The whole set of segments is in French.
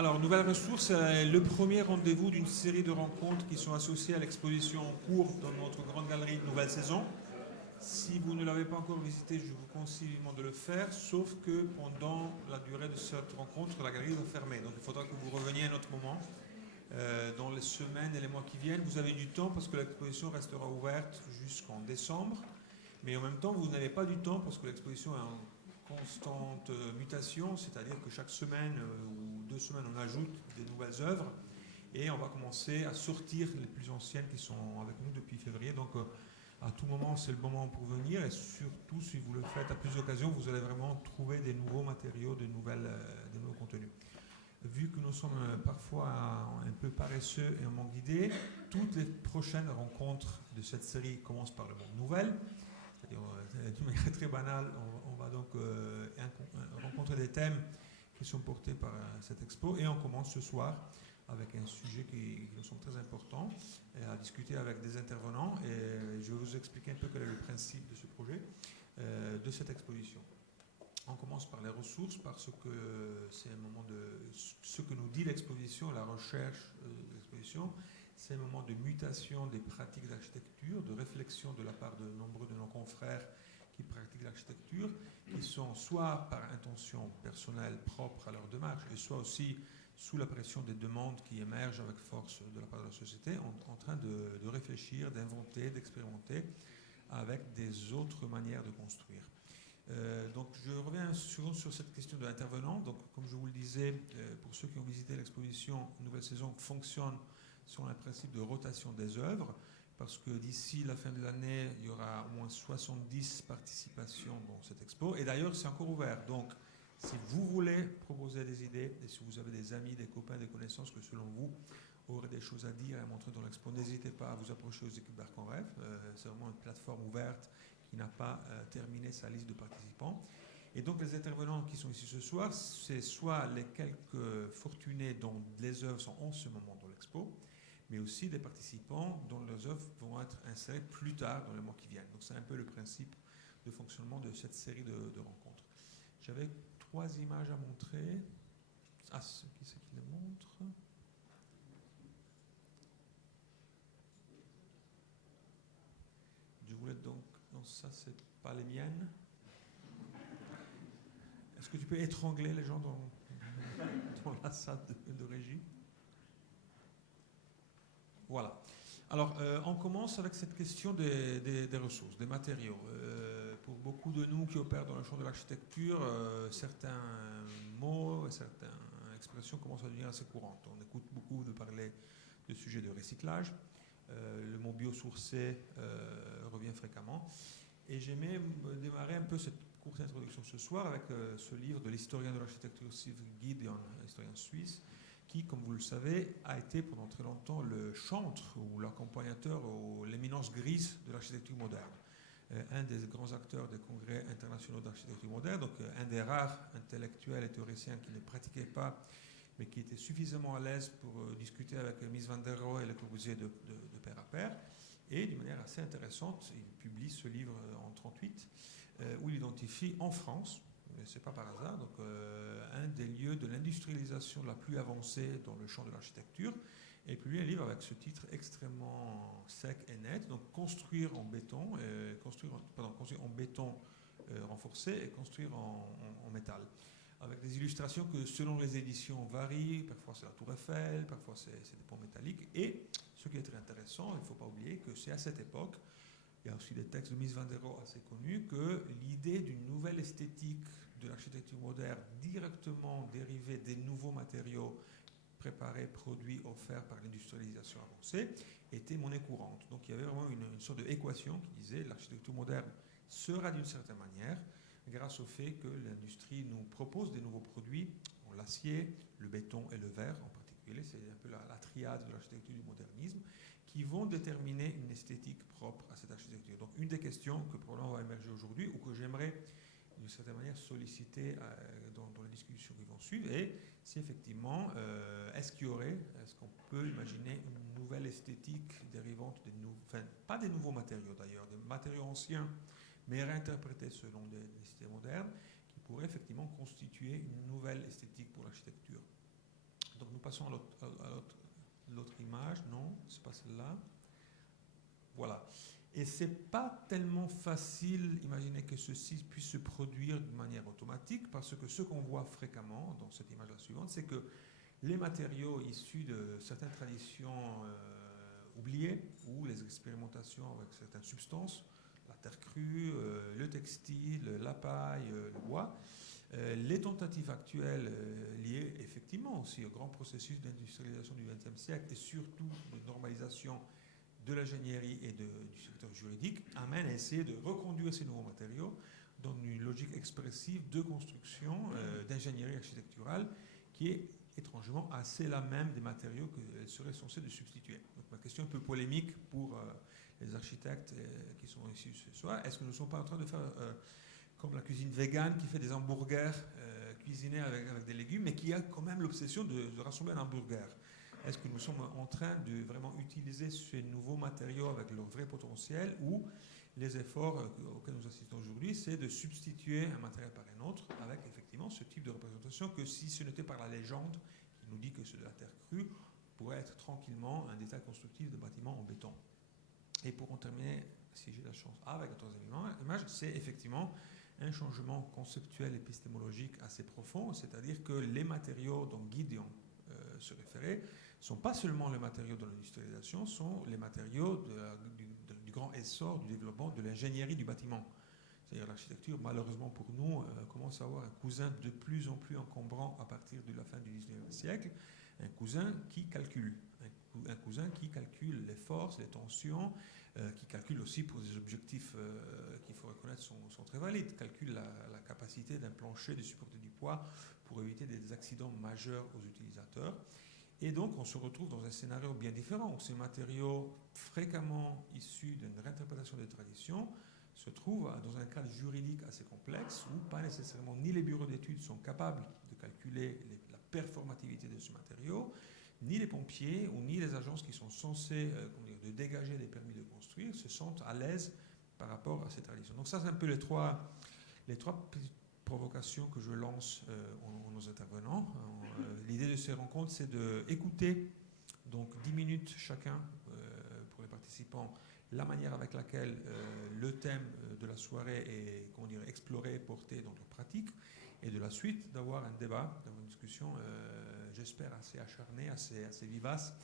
Alors, Nouvelle Ressource, le premier rendez-vous d'une série de rencontres qui sont associées à l'exposition en cours dans notre grande galerie de nouvelle saison. Si vous ne l'avez pas encore visité, je vous conseille vivement de le faire, sauf que pendant la durée de cette rencontre, la galerie va fermer. Donc il faudra que vous reveniez à un autre moment. Dans les semaines et les mois qui viennent, vous avez du temps parce que l'exposition restera ouverte jusqu'en décembre. Mais en même temps, vous n'avez pas du temps parce que l'exposition est en constante mutation, c'est-à-dire que chaque semaine ou 2 semaines, on ajoute des nouvelles œuvres et on va commencer à sortir les plus anciennes qui sont avec nous depuis février. Donc, à tout moment, c'est le moment pour venir et surtout, si vous le faites à plus d'occasions, vous allez vraiment trouver des nouveaux matériaux, des nouveaux contenus. Vu que nous sommes parfois un peu paresseux et en manque d'idées, toutes les prochaines rencontres de cette série commencent par le mot nouvelle. C'est-à-dire, d'une manière très banale, on va donc rencontrer des thèmes qui sont portés par cette expo et on commence ce soir avec un sujet qui nous semble très important à discuter avec des intervenants et je vais vous expliquer un peu quel est le principe de ce projet, de cette exposition. On commence par les ressources parce que c'est un moment de ce que nous dit l'exposition, la recherche de l'exposition, c'est un moment de mutation des pratiques d'architecture, de réflexion de la part de nombreux de nos confrères qui pratiquent l'architecture, qui sont soit par intention personnelle propre à leur démarche, et soit aussi sous la pression des demandes qui émergent avec force de la part de la société, en train de réfléchir, d'inventer, d'expérimenter avec des autres manières de construire. Donc je reviens souvent sur cette question de l'intervenant. Donc comme je vous le disais, pour ceux qui ont visité l'exposition, Nouvelle Saison fonctionne sur un principe de rotation des œuvres, parce que d'ici la fin de l'année, il y aura au moins 70 participations dans cette expo. Et d'ailleurs, c'est encore ouvert. Donc, si vous voulez proposer des idées, et si vous avez des amis, des copains, des connaissances que selon vous auraient des choses à dire et à montrer dans l'expo, n'hésitez pas à vous approcher aux équipes d'Arc en Rêve. C'est vraiment une plateforme ouverte qui n'a pas terminé sa liste de participants. Et donc les intervenants qui sont ici ce soir, c'est soit les quelques fortunés dont les œuvres sont en ce moment dans l'expo, mais aussi des participants dont leurs œuvres vont être insérées plus tard dans les mois qui viennent. Donc c'est un peu le principe de fonctionnement de cette série de rencontres. J'avais 3 images à montrer. Ah, qui c'est qui les montre? Je voulais donc... Non, ça, c'est pas les miennes. Est-ce que tu peux étrangler les gens dans la salle de régie? Voilà. Alors, on commence avec cette question des ressources, des matériaux. Pour beaucoup de nous qui opèrent dans le champ de l'architecture, certains mots et certaines expressions commencent à devenir assez courantes. On écoute beaucoup de parler de sujets de recyclage. Le mot biosourcé revient fréquemment. Et j'aimais démarrer un peu cette courte introduction ce soir avec ce livre de l'historien de l'architecture Sigrid Gideon, un historien suisse, qui, comme vous le savez, a été pendant très longtemps le chantre ou l'accompagnateur aux l'éminence grise de l'architecture moderne. Un des grands acteurs des congrès internationaux d'architecture moderne, donc un des rares intellectuels et théoriciens qui ne pratiquaient pas, mais qui était suffisamment à l'aise pour discuter avec Mies van der Rohe et Le Corbusier de pair à pair. Et d'une manière assez intéressante, il publie ce livre en 1938, où il identifie en France, mais ce n'est pas par hasard, donc, un des lieux de l'industrialisation la plus avancée dans le champ de l'architecture, et publie un livre avec ce titre extrêmement sec et net, donc construire en béton, construire en béton renforcé et construire en métal, avec des illustrations que selon les éditions varient, parfois c'est la tour Eiffel, parfois c'est des ponts métalliques, et ce qui est très intéressant, il ne faut pas oublier que c'est à cette époque, il y a aussi des textes de Mies van der Rohe assez connus, que l'idée d'une nouvelle esthétique de l'architecture moderne directement dérivée des nouveaux matériaux préparés, produits, offerts par l'industrialisation avancée était monnaie courante. Donc il y avait vraiment une sorte d'équation qui disait l'architecture moderne sera d'une certaine manière grâce au fait que l'industrie nous propose des nouveaux produits en l'acier, le béton et le verre en particulier. C'est un peu la triade de l'architecture du modernisme qui vont déterminer une esthétique propre à cette architecture. Donc une des questions que probablement va émerger aujourd'hui ou que j'aimerais d'une certaine manière solliciter dans les discussions qui vont suivre est si effectivement est-ce qu'on peut imaginer une nouvelle esthétique dérivante pas des nouveaux matériaux d'ailleurs, des matériaux anciens mais réinterprétés selon des cités modernes qui pourraient effectivement constituer une nouvelle esthétique pour l'architecture. Donc nous passons à l'autre image. Non, c'est pas celle-là. Voilà. Et c'est pas tellement facile, imaginez que ceci puisse se produire de manière automatique, parce que ce qu'on voit fréquemment dans cette image-là suivante, c'est que les matériaux issus de certaines traditions oubliées, ou les expérimentations avec certaines substances, la terre crue, le textile, la paille, le bois, les tentatives actuelles liées effectivement aussi au grand processus d'industrialisation du XXe siècle et surtout de normalisation de l'ingénierie et du secteur juridique amènent à essayer de reconduire ces nouveaux matériaux dans une logique expressive de construction, d'ingénierie architecturale qui est étrangement assez la même des matériaux qu'elle serait censée de substituer. Donc ma question est un peu polémique pour les architectes qui sont ici ce soir. Est-ce que nous ne sommes pas en train de faire comme la cuisine végane qui fait des hamburgers cuisinés avec des légumes, mais qui a quand même l'obsession de rassembler un hamburger? Est-ce que nous sommes en train de vraiment utiliser ces nouveaux matériaux avec leur vrai potentiel, ou les efforts auxquels nous assistons aujourd'hui, c'est de substituer un matériel par un autre avec effectivement ce type de représentation que, si ce n'était par la légende qui nous dit que c'est de la terre crue, pourrait être tranquillement un détail constructif de bâtiment en béton. Et pour en terminer, si j'ai la chance, avec la troisième image, c'est effectivement un changement conceptuel épistémologique assez profond, c'est-à-dire que les matériaux dont Gideon se référait ne sont pas seulement les matériaux de l'industrialisation, sont les matériaux du grand essor du développement de l'ingénierie du bâtiment. C'est-à-dire l'architecture, malheureusement pour nous, commence à avoir un cousin de plus en plus encombrant à partir de la fin du XIXe siècle, un cousin qui calcule, un cousin qui calcule les forces, les tensions, qui calcule aussi pour des objectifs qu'il faut reconnaître sont très valides, calcule la capacité d'un plancher de supporter du poids pour éviter des accidents majeurs aux utilisateurs. Et donc on se retrouve dans un scénario bien différent, où ces matériaux fréquemment issus d'une réinterprétation des traditions se trouvent dans un cadre juridique assez complexe, où pas nécessairement ni les bureaux d'études sont capables de calculer la performativité de ce matériau, ni les pompiers ou ni les agences qui sont censées de dégager les permis de construire se sentent à l'aise par rapport à ces traditions. Donc ça, c'est un peu les trois petites provocations que je lance aux intervenants. L'idée de ces rencontres, c'est d'écouter, donc 10 minutes chacun pour les participants, la manière avec laquelle le thème de la soirée est exploré et porté dans leur pratique, et de la suite d'avoir un débat, d'avoir une discussion, j'espère, assez acharnée, assez vivace,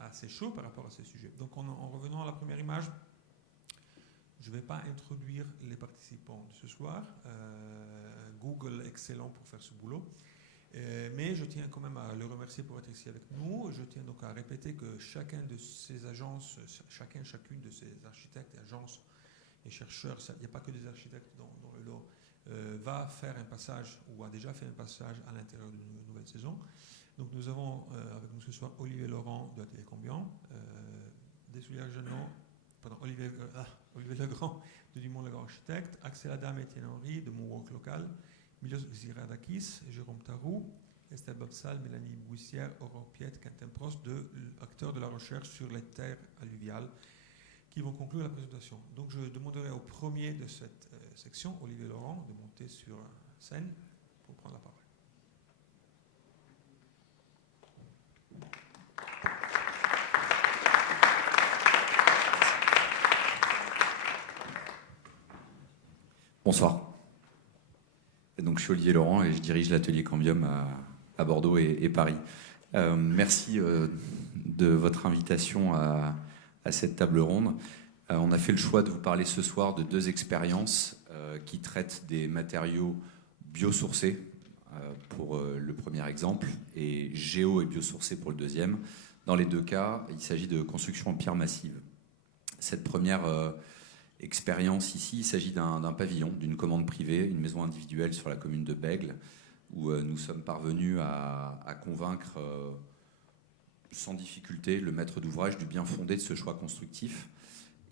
assez chaud par rapport à ces sujets. Donc en revenant à la première image, je ne vais pas introduire les participants de ce soir. Google, excellent pour faire ce boulot. Mais je tiens quand même à le remercier pour être ici avec nous. Je tiens donc à répéter que chacune de ces agences, chacune de ces architectes, agences et chercheurs, il n'y a pas que des architectes dans le lot, va faire un passage, ou a déjà fait un passage à l'intérieur d'une nouvelle saison. Donc nous avons avec nous ce soir Olivier Laurent de l'Atelier Cambion, Olivier Legrand de Dumont Legrand Architecte, Axel Adam et Étienne Henry de Moonwalk Local, Milos Xiradakis, Jérôme Tarou, Estelle Babsal, Mélanie Bouissière, Aurore Piette, Quentin Prost, acteurs de la recherche sur les terres alluviales, qui vont conclure la présentation. Donc je demanderai au premier de cette section, Olivier Laurent, de monter sur scène pour prendre la parole. Bonsoir. Donc, je suis Olivier Laurent et je dirige l'atelier Cambium à Bordeaux et Paris. Merci de votre invitation à cette table ronde. On a fait le choix de vous parler ce soir de deux expériences qui traitent des matériaux biosourcés pour le premier exemple et géo et biosourcés pour le deuxième. Dans les deux cas, il s'agit de construction en pierre massive. Cette première expérience ici, il s'agit d'un pavillon, d'une commande privée, une maison individuelle sur la commune de Bègles, où nous sommes parvenus à convaincre sans difficulté le maître d'ouvrage du bien fondé de ce choix constructif.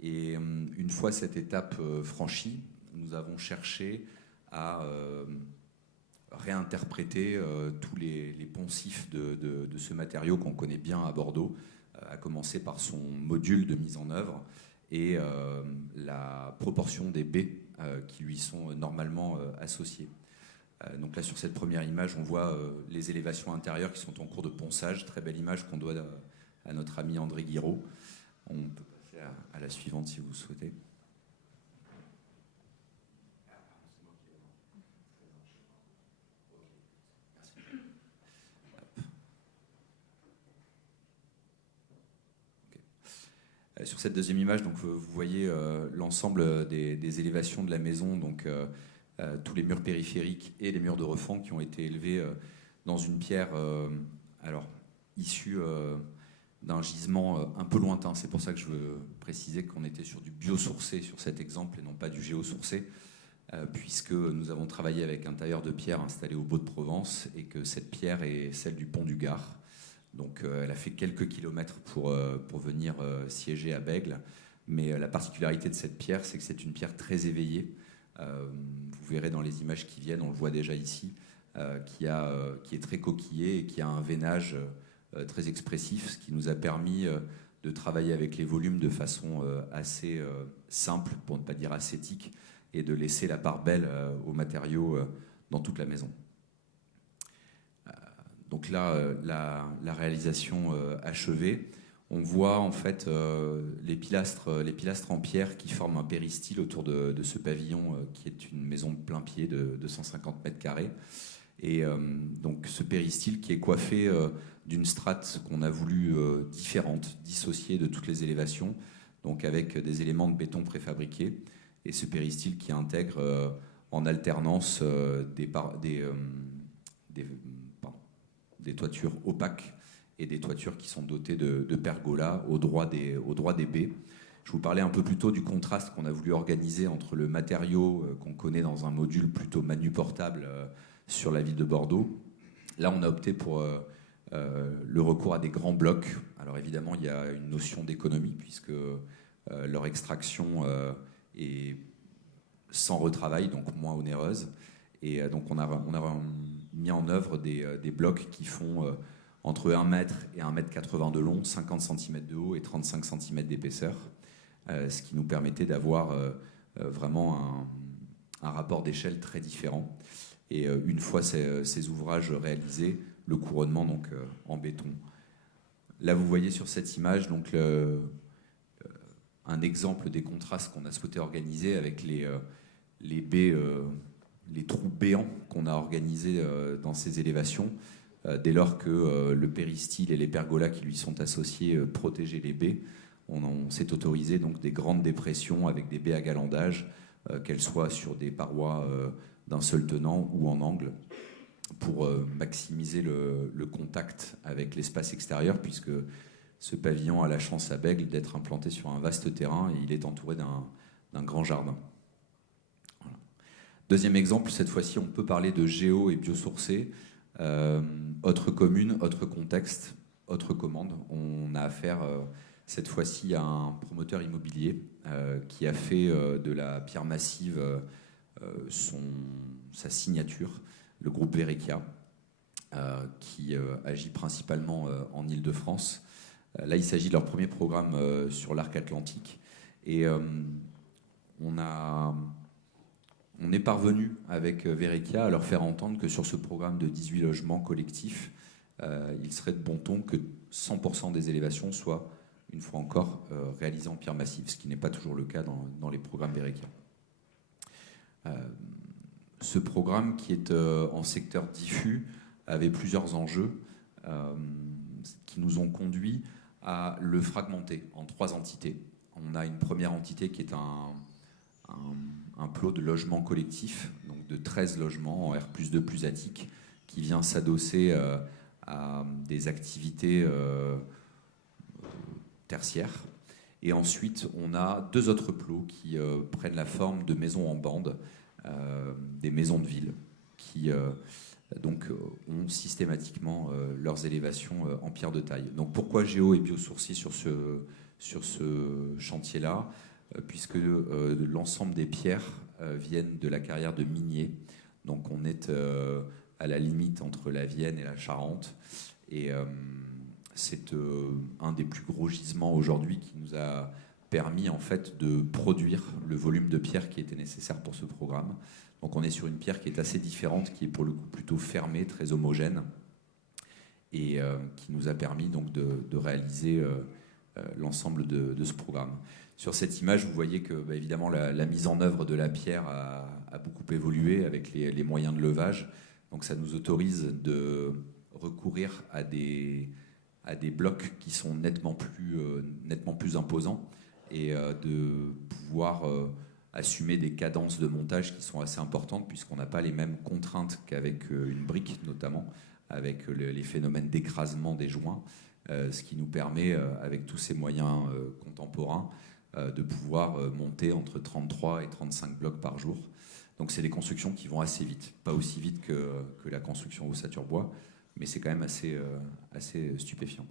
Et une fois cette étape franchie, nous avons cherché à réinterpréter tous les poncifs de ce matériau qu'on connaît bien à Bordeaux, à commencer par son module de mise en œuvre et la proportion des baies qui lui sont normalement associées. Donc là, sur cette première image, on voit les élévations intérieures qui sont en cours de ponçage. Très belle image qu'on doit à notre ami André Guiraud. On peut passer à la suivante si vous souhaitez. Sur cette deuxième image, donc, vous voyez l'ensemble des élévations de la maison, donc tous les murs périphériques et les murs de refend qui ont été élevés dans une pierre issue d'un gisement un peu lointain. C'est pour ça que je veux préciser qu'on était sur du biosourcé sur cet exemple et non pas du géosourcé, puisque nous avons travaillé avec un tailleur de pierre installé au Baux-de-Provence et que cette pierre est celle du pont du Gard. Donc elle a fait quelques kilomètres pour venir siéger à Bègles. Mais la particularité de cette pierre, c'est que c'est une pierre très éveillée. Vous verrez dans les images qui viennent, on le voit déjà ici, qui est très coquillée et qui a un veinage très expressif, ce qui nous a permis de travailler avec les volumes de façon assez simple, pour ne pas dire ascétique, et de laisser la part belle aux matériaux dans toute la maison. Donc là, la réalisation achevée, on voit en fait les pilastres en pierre qui forment un péristyle autour de ce pavillon qui est une maison de plein pied de 250 mètres carrés. Et donc ce péristyle qui est coiffé d'une strate qu'on a voulu différente, dissociée de toutes les élévations, donc avec des éléments de béton préfabriqués. Et ce péristyle qui intègre en alternance des toitures opaques et des toitures qui sont dotées de pergolas au droit des baies. Je vous parlais un peu plus tôt du contraste qu'on a voulu organiser entre le matériau qu'on connaît dans un module plutôt manuportable sur la ville de Bordeaux. Là, on a opté pour le recours à des grands blocs. Alors évidemment, il y a une notion d'économie puisque leur extraction est sans retravail, donc moins onéreuse. Et donc on a mis en œuvre des blocs qui font entre 1 mètre et 1 mètre 80 de long, 50 cm de haut et 35 cm d'épaisseur, ce qui nous permettait d'avoir vraiment un rapport d'échelle très différent. Et une fois ces ouvrages réalisés, le couronnement donc en béton. Là, vous voyez sur cette image donc un exemple des contrastes qu'on a souhaité organiser avec les baies, les trous béants qu'on a organisés dans ces élévations, dès lors que le péristyle et les pergolas qui lui sont associés protégeaient les baies. On s'est autorisé donc des grandes dépressions avec des baies à galandage, qu'elles soient sur des parois d'un seul tenant ou en angle, pour maximiser le contact avec l'espace extérieur, puisque ce pavillon a la chance à Bègles d'être implanté sur un vaste terrain et il est entouré d'un grand jardin. Voilà. Deuxième exemple, cette fois-ci on peut parler de géo et biosourcé. Autre commune, autre contexte, autre commande. On a affaire cette fois-ci à un promoteur immobilier qui a fait de la pierre massive sa signature, le groupe Verrekia, qui agit principalement en Île-de-France. Là, il s'agit de leur premier programme sur l'arc atlantique. Et on est parvenu avec Verrekia à leur faire entendre que sur ce programme de 18 logements collectifs, il serait de bon ton que 100% des élévations soient, une fois encore, réalisées en pierre massive, ce qui n'est pas toujours le cas dans les programmes Verrekia. Ce programme, qui est en secteur diffus, avait plusieurs enjeux qui nous ont conduits à le fragmenter en 3 entités. On a une première entité qui est un plot de logements collectifs, donc de 13 logements en R+2 attique, qui vient s'adosser à des activités tertiaires. Et ensuite, on a 2 autres plots qui prennent la forme de maisons en bande, des maisons de ville, qui donc ont systématiquement leurs élévations en pierre de taille. Donc pourquoi géo et biosourcé sur ce chantier-là, puisque l'ensemble des pierres viennent de la carrière de miniers. Donc on est à la limite entre la Vienne et la Charente. Et c'est un des plus gros gisements aujourd'hui qui nous a permis en fait de produire le volume de pierre qui était nécessaire pour ce programme. Donc on est sur une pierre qui est assez différente, qui est pour le coup plutôt fermée, très homogène, et qui nous a permis donc de réaliser l'ensemble de ce programme. Sur cette image, vous voyez que évidemment la mise en œuvre de la pierre a beaucoup évolué avec les moyens de levage. Donc ça nous autorise de recourir à des blocs qui sont nettement plus imposants et de pouvoir assumer des cadences de montage qui sont assez importantes, puisqu'on n'a pas les mêmes contraintes qu'avec une brique, notamment avec les phénomènes d'écrasement des joints, ce qui nous permet, avec tous ces moyens contemporains, de pouvoir monter entre 33 et 35 blocs par jour. Donc c'est des constructions qui vont assez vite, pas aussi vite que la construction Ossature-Bois, mais c'est quand même assez stupéfiant.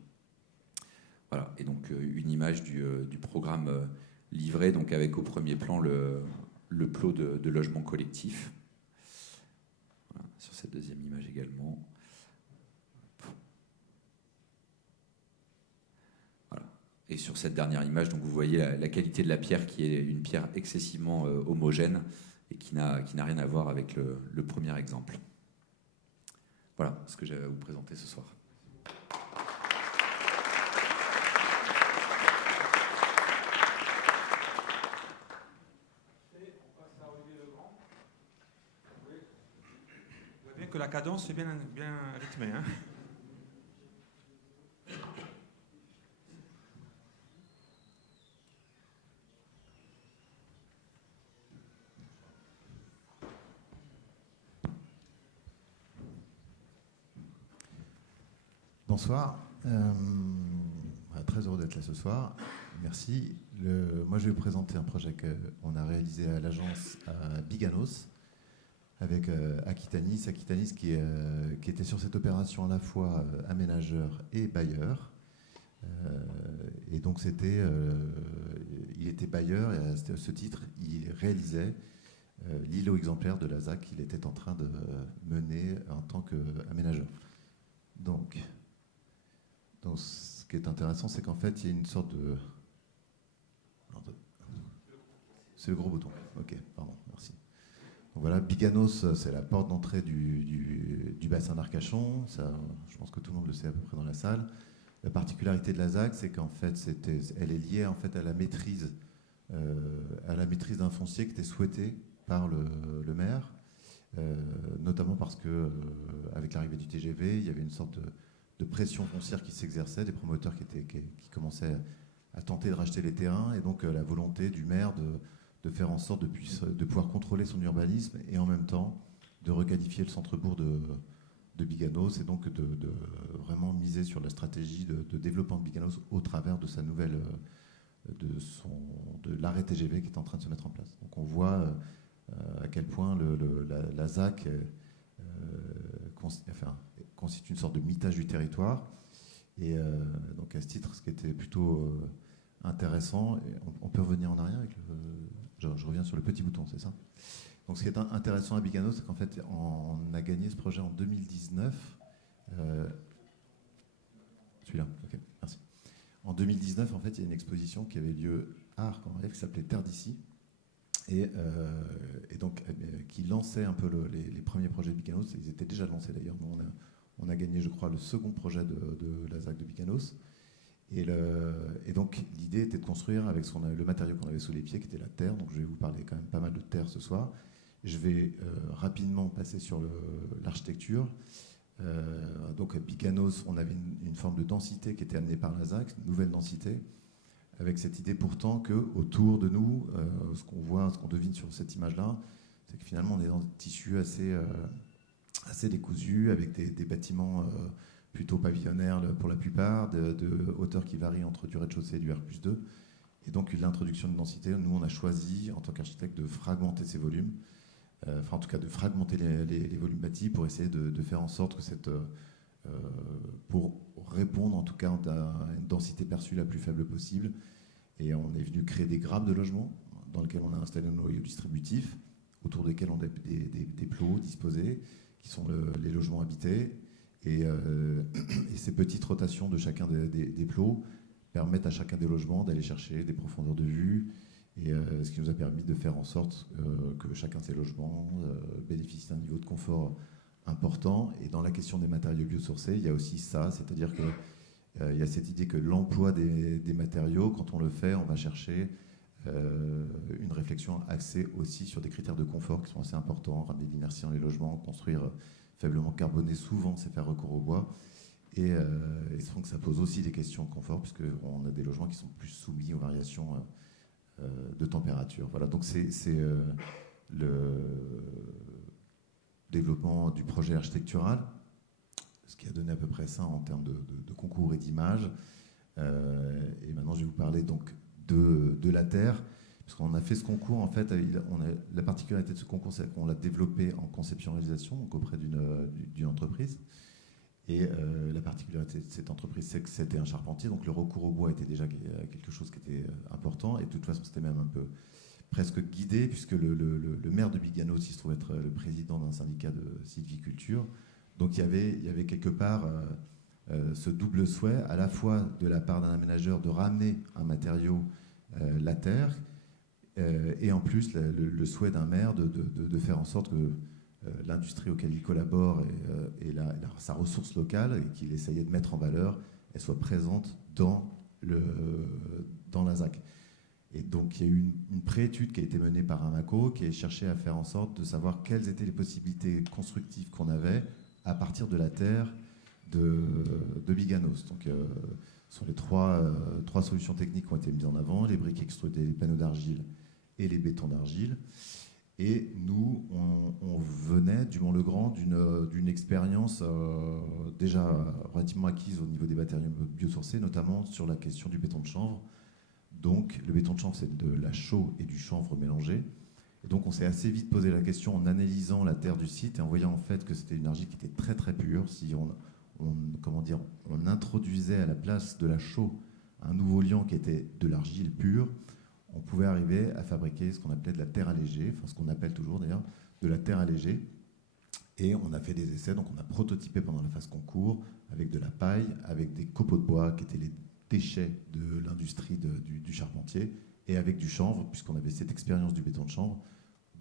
Voilà, et donc une image du programme livré, donc avec au premier plan le plot de logement collectif. Voilà, sur cette deuxième image également. Voilà. Et sur cette dernière image, donc vous voyez la qualité de la pierre, qui est une pierre excessivement homogène et qui n'a rien à voir avec le premier exemple. Voilà ce que j'avais à vous présenter ce soir. On voit bien que la cadence est bien rythmée. Hein. Bonsoir, très heureux d'être là ce soir, merci. Moi je vais vous présenter un projet qu'on a réalisé à l'agence à Biganos avec Aquitanis qui était sur cette opération à la fois aménageur et bailleur. Et donc il était bailleur et à ce titre il réalisait l'îlot exemplaire de la ZAC qu'il était en train de mener en tant qu'aménageur. Donc, ce qui est intéressant, c'est qu'en fait, il y a une sorte de... C'est le gros bouton. Ok, pardon, merci. Donc voilà, Biganos, c'est la porte d'entrée du bassin d'Arcachon. Ça, je pense que tout le monde le sait à peu près dans la salle. La particularité de la ZAC, c'est qu'en fait, elle est liée en fait à la maîtrise d'un foncier qui était souhaité par le maire, notamment parce que avec l'arrivée du TGV, il y avait une sorte de pression foncière qui s'exerçait, des promoteurs qui commençaient à tenter de racheter les terrains, et donc la volonté du maire de faire en sorte de pouvoir contrôler son urbanisme et en même temps de requalifier le centre-bourg de Biganos, et donc de vraiment miser sur la stratégie de développement de Biganos au travers de sa nouvelle de l'arrêt TGV qui est en train de se mettre en place. Donc on voit à quel point la ZAC constitue une sorte de mitage du territoire. Et donc à ce titre, ce qui était plutôt intéressant, et on peut revenir en arrière avec je reviens sur le petit bouton, c'est ça. Donc ce qui est intéressant à Biganos, c'est qu'en fait on a gagné ce projet en 2019. Celui-là, ok, merci. En 2019, en fait, il y a une exposition qui avait lieu à Arc-en-Rief qui s'appelait Terre d'ici, et donc qui lançait un peu les premiers projets de Biganos. Ils étaient déjà lancés d'ailleurs. Nous, on a gagné, je crois, le second projet de la ZAC de Biganos. Et donc l'idée était de construire avec le matériau qu'on avait sous les pieds, qui était la terre. Donc je vais vous parler quand même pas mal de terre ce soir. Je vais rapidement passer sur l'architecture. Donc à Biganos, on avait une forme de densité qui était amenée par la ZAC, une nouvelle densité, avec cette idée pourtant qu'autour de nous, ce qu'on voit, ce qu'on devine sur cette image-là, c'est que finalement on est dans un tissu assez décousu, avec des bâtiments plutôt pavillonnaires pour la plupart, de hauteur qui varie entre du rez-de-chaussée et du R+2. Et donc l'introduction de densité, nous on a choisi en tant qu'architecte de fragmenter ces volumes, enfin en tout cas de fragmenter les volumes bâtis pour essayer de faire en sorte que pour répondre en tout cas à une densité perçue la plus faible possible. Et on est venu créer des grappes de logements dans lesquels on a installé nos noyaux distributifs, autour desquels on a des plots disposés, qui sont les logements habités. Et ces petites rotations de chacun des plots permettent à chacun des logements d'aller chercher des profondeurs de vue Et ce qui nous a permis de faire en sorte que chacun de ces logements bénéficie d'un niveau de confort important. Et dans la question des matériaux biosourcés, il y a aussi ça, c'est-à-dire qu'il y a cette idée que l'emploi des matériaux, quand on le fait, on va chercher une réflexion axée aussi sur des critères de confort qui sont assez importants, ramener de l'inertie dans les logements, construire faiblement carboné, souvent c'est faire recours au bois. Et donc ça pose aussi des questions de confort, puisqu'on a des logements qui sont plus soumis aux variations de température. Voilà, donc c'est le développement du projet architectural, ce qui a donné à peu près ça en termes de concours et d'images. Et maintenant, je vais vous parler donc de la Terre, parce qu'on a fait ce concours. En fait, la particularité de ce concours, c'est qu'on l'a développé en conception-réalisation, donc auprès d'une entreprise. Et la particularité de cette entreprise, c'est que c'était un charpentier, donc le recours au bois était déjà quelque chose qui était important. Et de toute façon, c'était même un peu presque guidé, puisque le maire de Biganos, il se trouve être le président d'un syndicat de sylviculture. Donc il y avait quelque part ce double souhait, à la fois de la part d'un aménageur de ramener un matériau, la terre, et en plus le souhait d'un maire de faire en sorte que l'industrie auquel il collabore et sa ressource locale, et qu'il essayait de mettre en valeur, elle soit présente dans la ZAC. Et donc il y a eu une préétude qui a été menée par Amaco, qui a cherché à faire en sorte de savoir quelles étaient les possibilités constructives qu'on avait à partir de la terre de Biganos. Donc ce sont les trois solutions techniques qui ont été mises en avant: les briques extrudées, les panneaux d'argile et les bétons d'argile. Et nous, on venait du Mont-le-Grand d'une expérience déjà relativement acquise au niveau des matériaux biosourcés, notamment sur la question du béton de chanvre. Donc le béton de chanvre, c'est de la chaux et du chanvre mélangés. Et donc on s'est assez vite posé la question en analysant la terre du site et en voyant en fait que c'était une argile qui était très très pure. Si on introduisait à la place de la chaux un nouveau liant qui était de l'argile pure, on pouvait arriver à fabriquer ce qu'on appelait de la terre allégée, enfin ce qu'on appelle toujours d'ailleurs de la terre allégée. Et on a fait des essais, donc on a prototypé pendant la phase concours avec de la paille, avec des copeaux de bois qui étaient les déchets de l'industrie du charpentier, et avec du chanvre, puisqu'on avait cette expérience du béton de chanvre.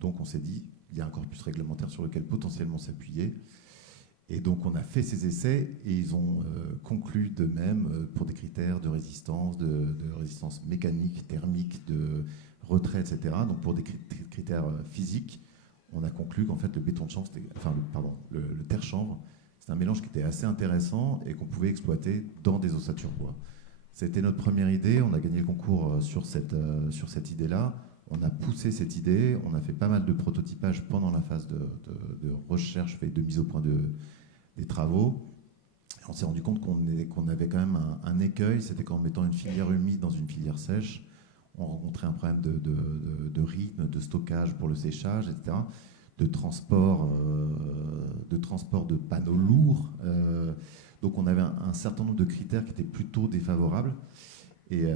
Donc on s'est dit, il y a un corpus réglementaire sur lequel potentiellement s'appuyer. Et donc on a fait ces essais et ils ont conclu d'eux-mêmes pour des critères de résistance mécanique, thermique, de retrait, etc. Donc pour des critères physiques, on a conclu qu'en fait le béton de chanvre, le terre chanvre, c'est un mélange qui était assez intéressant et qu'on pouvait exploiter dans des ossatures bois. C'était notre première idée. On a gagné le concours sur cette idée-là. On a poussé cette idée. On a fait pas mal de prototypage pendant la phase de recherche et de mise au point des travaux. Et on s'est rendu compte qu'on avait quand même un écueil. C'était qu'en mettant une filière humide dans une filière sèche, on rencontrait un problème de rythme, de stockage pour le séchage, etc., de transport de panneaux lourds. Donc on avait un certain nombre de critères qui étaient plutôt défavorables. Et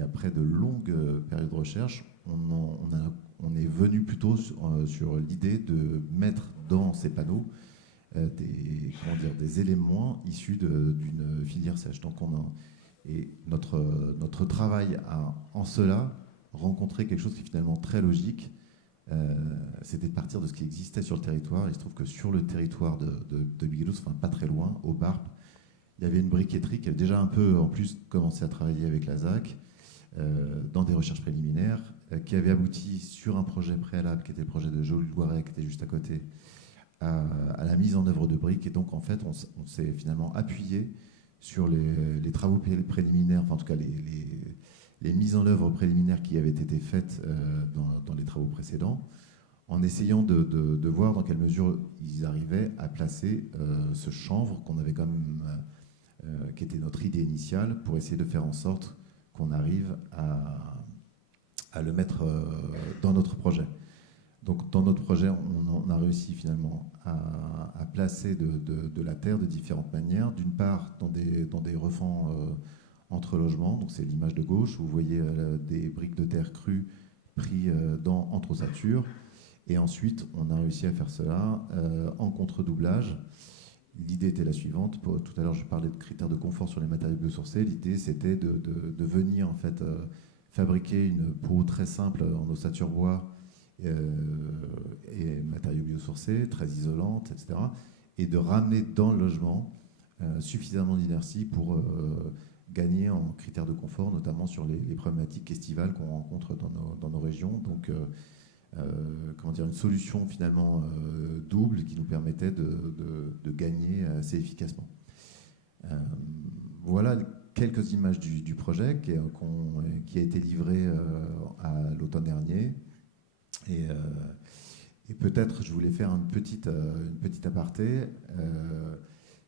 après de longues périodes de recherche, on est venu plutôt sur l'idée de mettre dans ces panneaux des éléments issus d'une filière sèche. Donc notre travail a en cela rencontré quelque chose qui est finalement très logique. C'était de partir de ce qui existait sur le territoire. Il se trouve que sur le territoire de Biganos, enfin pas très loin, au Barp, il y avait une briqueterie qui avait déjà un peu en plus commencé à travailler avec la ZAC dans des recherches préliminaires, qui avait abouti sur un projet préalable qui était le projet de Joliot-Loiret, qui était juste à côté, à la mise en œuvre de briques. Et donc en fait on s'est finalement appuyé sur les travaux préliminaires, enfin en tout cas les mises en œuvre préliminaires qui avaient été faites dans les travaux précédents, en essayant de voir dans quelle mesure ils arrivaient à placer ce chanvre qu'on avait quand même, qui était notre idée initiale, pour essayer de faire en sorte qu'on arrive à le mettre dans notre projet. Donc dans notre projet, on a réussi finalement à placer de la terre de différentes manières. D'une part, dans des refends entre logements, donc c'est l'image de gauche, où vous voyez des briques de terre crues pris entre ossatures. Et ensuite, on a réussi à faire cela en contre-doublage. L'idée était la suivante. Tout à l'heure, je parlais de critères de confort sur les matériaux biosourcés. L'idée, c'était de venir en fait fabriquer une peau très simple en ossature bois et matériaux biosourcés, très isolante, etc. Et de ramener dans le logement suffisamment d'inertie pour gagner en critères de confort, notamment sur les problématiques estivales qu'on rencontre dans nos régions. Donc, comment dire, une solution finalement double qui nous permettait de gagner assez efficacement. Voilà quelques images du projet qui a été livré à l'automne dernier. Et peut-être, je voulais faire une petite aparté,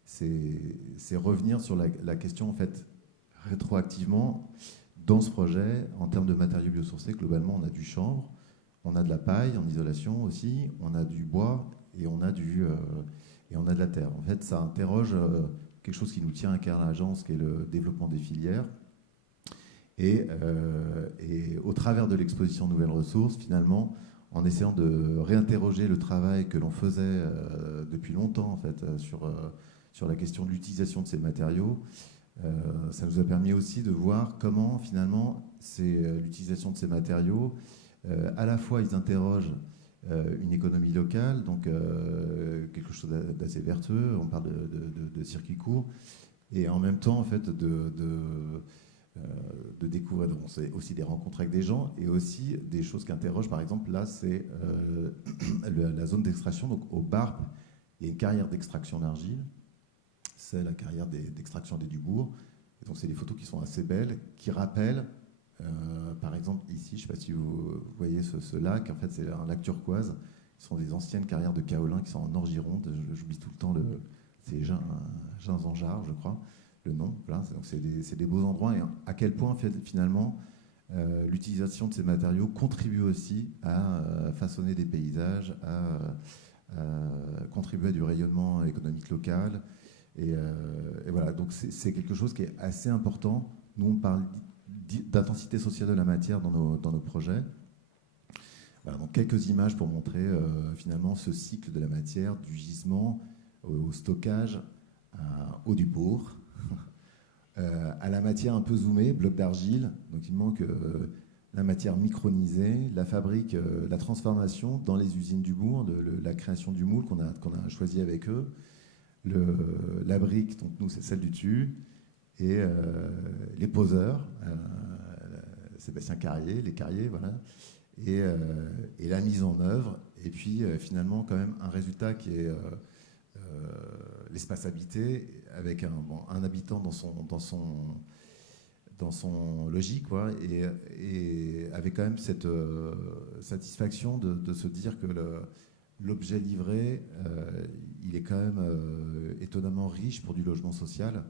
c'est revenir sur la question, en fait, rétroactivement, dans ce projet, en termes de matériaux biosourcés, globalement, on a du chanvre, on a de la paille en isolation aussi, on a du bois et on a de la terre. En fait, ça interroge quelque chose qui nous tient à cœur à l'agence, qui est le développement des filières. Et au travers de l'exposition Nouvelles Ressources, finalement, en essayant de réinterroger le travail que l'on faisait depuis longtemps, en fait, sur la question de l'utilisation de ces matériaux, ça nous a permis aussi de voir comment, finalement, l'utilisation de ces matériaux, à la fois, ils interrogent une économie locale, donc quelque chose d'assez vertueux, on parle de circuits courts, et en même temps, en fait, de découvrir, c'est aussi des rencontres avec des gens, et aussi des choses qui interrogent. Par exemple, là, c'est la zone d'extraction, donc au Barp, il y a une carrière d'extraction d'argile, c'est la carrière d'extraction des Dubourg, et donc c'est des photos qui sont assez belles, qui rappellent, par exemple, ici, je ne sais pas si vous voyez ce lac, en fait, c'est un lac turquoise, ce sont des anciennes carrières de kaolin qui sont en Orgironde, j'oublie tout le temps, c'est Ginzanjar, je crois, le nom. Voilà, donc c'est des beaux endroits, et à quel point, finalement, l'utilisation de ces matériaux contribue aussi à façonner des paysages, à contribuer à du rayonnement économique local. Et voilà, donc c'est quelque chose qui est assez important. Nous, on parle d'intensité sociale de la matière dans nos projets. Voilà, donc quelques images pour montrer finalement ce cycle de la matière, du gisement au stockage, au Dubourg, à la matière un peu zoomée, bloc d'argile. Donc il manque la matière micronisée, la fabrique, la transformation dans les usines Dubourg, la création du moule qu'on a choisi avec eux. La brique, donc nous c'est celle du dessus, et les poseurs, Sébastien Carrier, les Carriers, voilà, et la mise en œuvre, et puis finalement quand même un résultat qui est l'espace habité, avec un habitant dans son logis, quoi, et avec quand même cette satisfaction de se dire que l'objet livré, il est quand même étonnamment riche pour du logement social.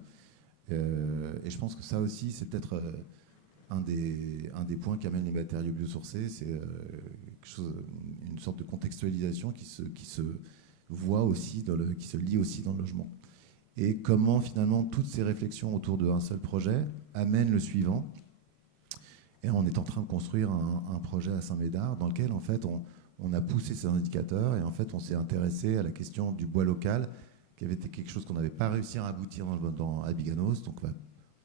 Et je pense que ça aussi, c'est peut-être un des points qui amène les matériaux biosourcés. C'est une sorte de contextualisation qui se voit aussi, qui se lie aussi dans le logement. Et comment finalement toutes ces réflexions autour d'un seul projet amènent le suivant. Et on est en train de construire un projet à Saint-Médard dans lequel en fait on a poussé ces indicateurs, et en fait on s'est intéressé à la question du bois local, qui avait été quelque chose qu'on n'avait pas réussi à aboutir à Biganos. Donc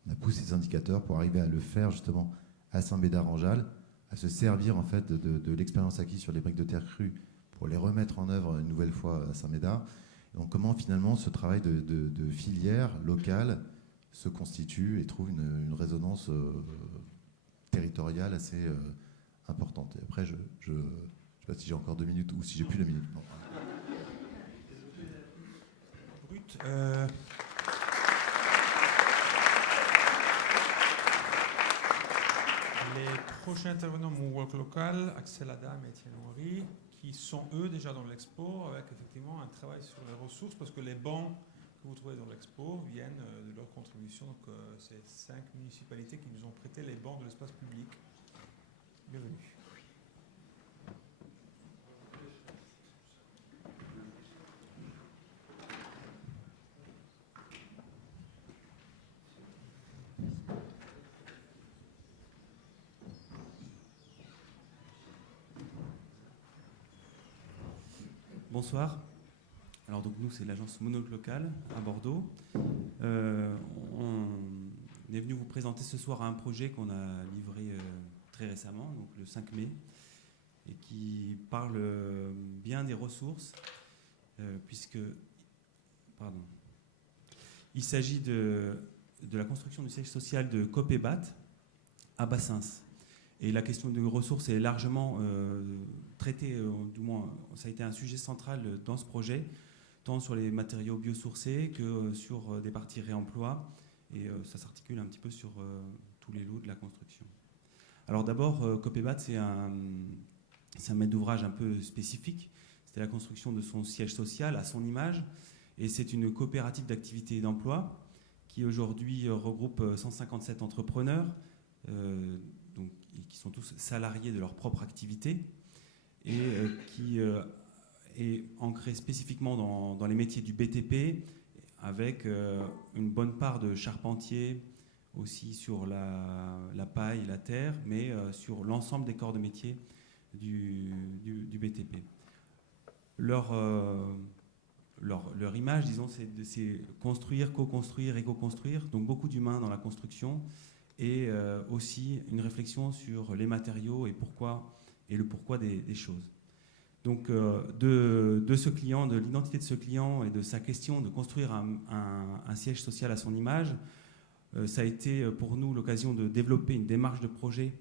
on a poussé ces indicateurs pour arriver à le faire justement à Saint-Médard-en-Jalles, à se servir en fait de l'expérience acquise sur les briques de terre crue pour les remettre en œuvre une nouvelle fois à Saint-Médard. Donc comment finalement ce travail de filière locale se constitue et trouve une résonance territoriale assez importante. Et après, je ne sais pas si j'ai encore 2 minutes ou si j'ai plus 2 minutes. Non. Brut. Les prochains intervenants Moonwalk local, Axel Adam et Étienne Henry, qui sont eux déjà dans l'expo, avec effectivement un travail sur les ressources, parce que les bancs que vous trouvez dans l'expo viennent de leur contribution. Donc c'est 5 municipalités qui nous ont prêté les bancs de l'espace public. Bienvenue. Bonsoir. Alors donc nous c'est l'agence Moonwalk locale à Bordeaux. On est venu vous présenter ce soir un projet qu'on a livré très récemment, donc le 5 mai, et qui parle bien des ressources, puisque, pardon, il s'agit de la construction du siège social de Copébat à Bassins. Et la question des ressources est largement traitée, du moins ça a été un sujet central dans ce projet, tant sur les matériaux biosourcés que sur des parties réemploi, et ça s'articule un petit peu sur tous les lots de la construction. Alors d'abord, Copébat, c'est un maître d'ouvrage un peu spécifique. C'était la construction de son siège social à son image, et c'est une coopérative d'activité et d'emploi qui aujourd'hui regroupe 157 entrepreneurs, donc, qui sont tous salariés de leur propre activité, et qui est ancré spécifiquement dans les métiers du BTP, avec une bonne part de charpentiers aussi sur la paille, la terre, mais sur l'ensemble des corps de métier du BTP. Leur image, disons, c'est construire, co-construire, éco-construire, donc beaucoup d'humains dans la construction, et aussi une réflexion sur les matériaux et le pourquoi des choses. Donc de ce client, de l'identité de ce client et de sa question de construire un siège social à son image, ça a été pour nous l'occasion de développer une démarche de projet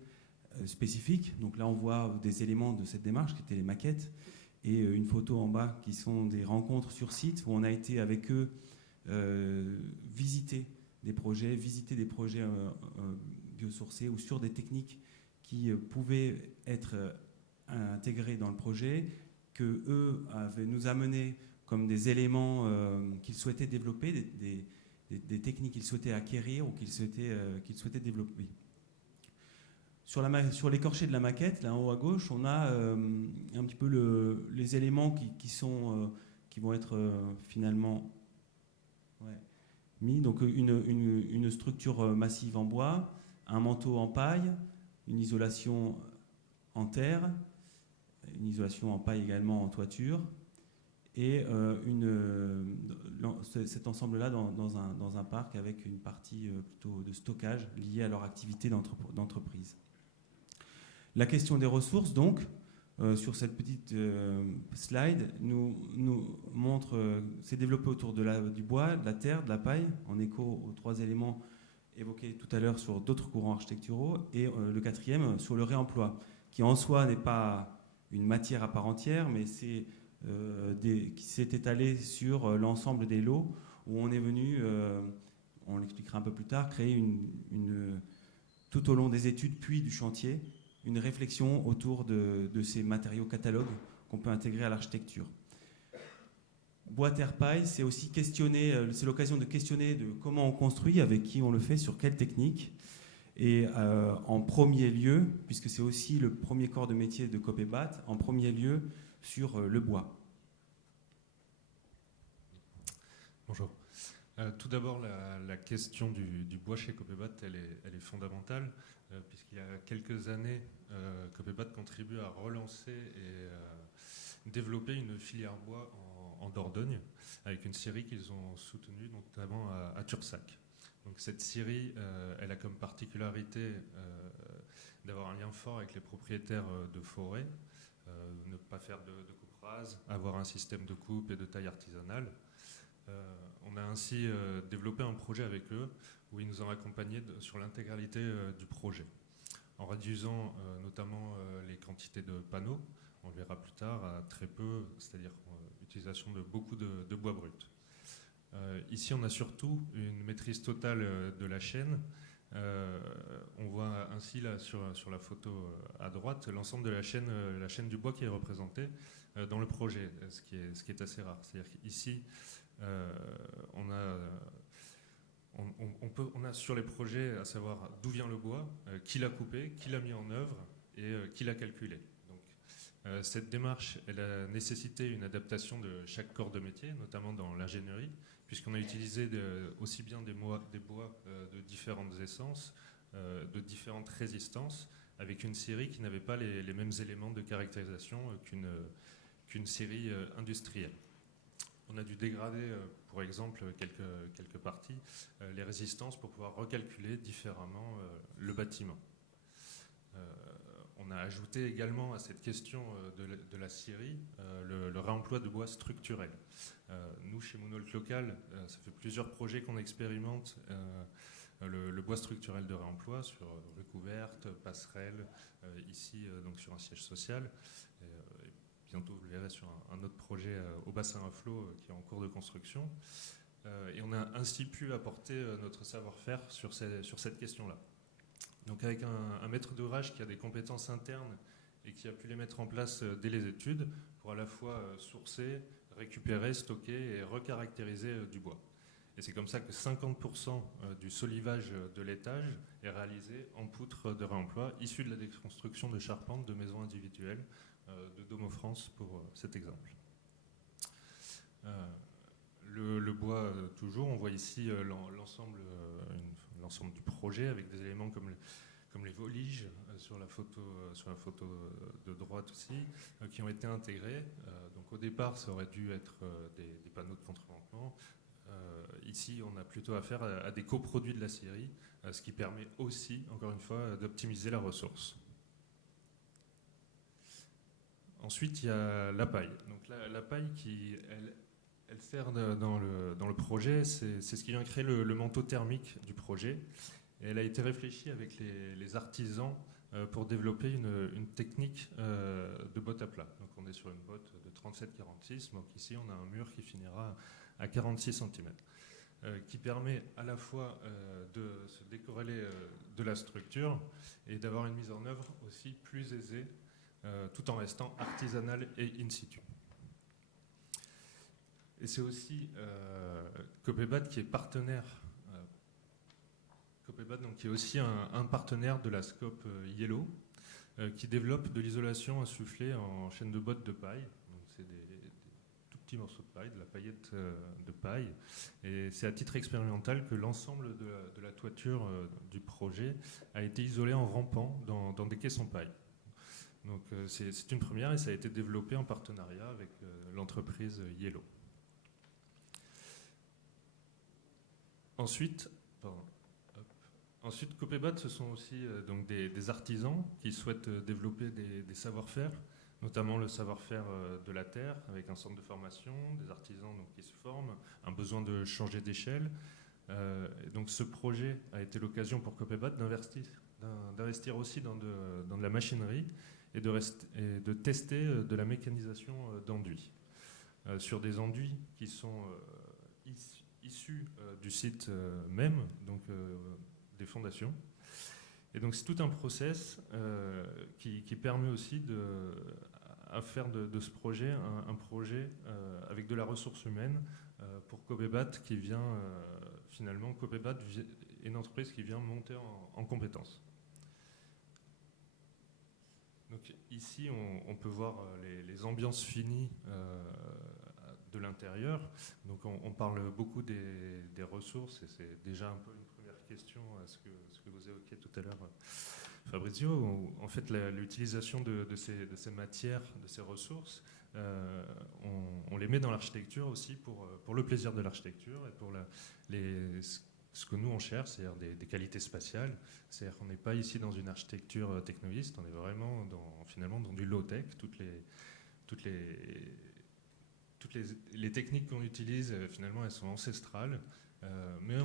spécifique. Donc là on voit des éléments de cette démarche qui étaient les maquettes, et une photo en bas qui sont des rencontres sur site où on a été avec eux visiter des projets biosourcés ou sur des techniques qui pouvaient être intégrées dans le projet, que eux nous amené comme des éléments qu'ils souhaitaient développer, des techniques qu'ils souhaitaient acquérir ou qu'ils souhaitaient développer. Sur l'écorché de la maquette, là en haut à gauche, on a un petit peu les éléments qui vont être finalement mis. Donc une structure massive en bois, un manteau en paille, une isolation en terre, une isolation en paille également en toiture, et cet ensemble-là dans un parc avec une partie plutôt de stockage liée à leur activité d'entreprise. La question des ressources, donc, sur cette petite slide, nous montre, c'est développé autour du bois, de la terre, de la paille, en écho aux 3 éléments évoqués tout à l'heure sur d'autres courants architecturaux, et le 4e sur le réemploi, qui en soi n'est pas une matière à part entière, mais qui s'est étalé sur l'ensemble des lots, où on est venu, on l'expliquera un peu plus tard, créer tout au long des études puis du chantier, une réflexion autour de ces matériaux catalogues qu'on peut intégrer à l'architecture. Bois, terre, paille, c'est aussi c'est l'occasion de questionner de comment on construit, avec qui on le fait, sur quelle technique. Et en premier lieu, puisque c'est aussi le premier corps de métier de Copébat, en premier lieu sur le bois. Bonjour. Tout d'abord, la question du bois chez Copébat, elle est fondamentale, puisqu'il y a quelques années, Copébat contribue à relancer et développer une filière bois en Dordogne, avec une scierie qu'ils ont soutenue, notamment à Tursac. Donc cette scierie, elle a comme particularité d'avoir un lien fort avec les propriétaires de forêt, ne pas faire de coupe rase, avoir un système de coupe et de taille artisanale. On a ainsi développé un projet avec eux où ils nous ont accompagnés sur l'intégralité du projet, en réduisant notamment les quantités de panneaux, on le verra plus tard, à très peu, c'est-à-dire utilisation de beaucoup de bois brut. Ici, on a surtout une maîtrise totale de la chaîne. On voit ainsi là sur la photo à droite l'ensemble de la chaîne du bois qui est représentée dans le projet, ce qui est assez rare. C'est-à-dire qu'ici, on a sur les projets à savoir d'où vient le bois, qui l'a coupé, qui l'a mis en œuvre et qui l'a calculé. Donc, cette démarche, elle a nécessité une adaptation de chaque corps de métier, notamment dans l'ingénierie, puisqu'on a utilisé aussi bien des bois de différentes essences, de différentes résistances, avec une scierie qui n'avait pas les mêmes éléments de caractérisation qu'une scierie industrielle. On a dû dégrader, pour exemple, quelques parties, les résistances pour pouvoir recalculer différemment le bâtiment. On a ajouté également à cette question de la scierie le réemploi de bois structurel. Nous, chez Moonwalk Local, ça fait plusieurs projets qu'on expérimente le bois structurel de réemploi sur recouverte, passerelle, ici donc sur un siège social. Et bientôt, vous le verrez sur un autre projet au bassin à flot qui est en cours de construction. Et on a ainsi pu apporter notre savoir-faire sur cette question-là. Donc avec un maître d'ouvrage qui a des compétences internes et qui a pu les mettre en place dès les études pour à la fois sourcer, récupérer, stocker et recaractériser du bois. Et c'est comme ça que 50% du solivage de l'étage est réalisé en poutre de réemploi issue de la déconstruction de charpentes de maisons individuelles de Domo France pour cet exemple. Le bois, toujours, on voit ici l'ensemble du projet avec des éléments comme les voliges sur la photo de droite aussi, qui ont été intégrés. Donc au départ, ça aurait dû être des panneaux de contreventement. Ici, on a plutôt affaire à des coproduits de la scierie, ce qui permet aussi, encore une fois, d'optimiser la ressource. Ensuite, il y a la paille. Donc la paille qui, elle sert dans le projet, c'est ce qui vient créer le manteau thermique du projet. Et elle a été réfléchie avec les artisans pour développer une technique de botte à plat. Donc on est sur une botte de 37-46, donc ici on a un mur qui finira à 46 cm, qui permet à la fois de se décorréler de la structure et d'avoir une mise en œuvre aussi plus aisée, tout en restant artisanale et in situ. Et c'est aussi Copébat qui est partenaire. Copébat, donc, qui est aussi un partenaire de la Scope Yellow, qui développe de l'isolation insufflée en chaîne de bottes de paille. Donc c'est des tout petits morceaux de paille, de la paillette de paille. Et c'est à titre expérimental que l'ensemble de la toiture du projet a été isolé en rampant dans des caisses en paille. Donc c'est une première et ça a été développé en partenariat avec l'entreprise Yellow. Ensuite, Copébat, ce sont aussi donc des artisans qui souhaitent développer des savoir-faire, notamment le savoir-faire de la terre, avec un centre de formation, des artisans donc, qui se forment, un besoin de changer d'échelle. Donc ce projet a été l'occasion pour Copébat d'investir aussi dans de la machinerie et de tester de la mécanisation d'enduits. Sur des enduits qui sont issus du site même, donc des fondations. Et donc c'est tout un process qui permet aussi à faire de ce projet un projet avec de la ressource humaine pour Copébat qui vient finalement, Copébat est une entreprise qui vient monter en compétences. Donc ici on peut voir les ambiances finies de l'intérieur. Donc on parle beaucoup des ressources et c'est déjà un peu une première question à ce que vous évoquiez tout à l'heure, Fabrizio, où en fait l'utilisation de ces matières, de ces ressources, on les met dans l'architecture aussi pour le plaisir de l'architecture et pour ce que nous on cherche, c'est-à-dire des qualités spatiales. C'est-à-dire qu'on n'est pas ici dans une architecture technoïste, on est vraiment finalement dans du low-tech. Toutes les techniques qu'on utilise, finalement, elles sont ancestrales. Mais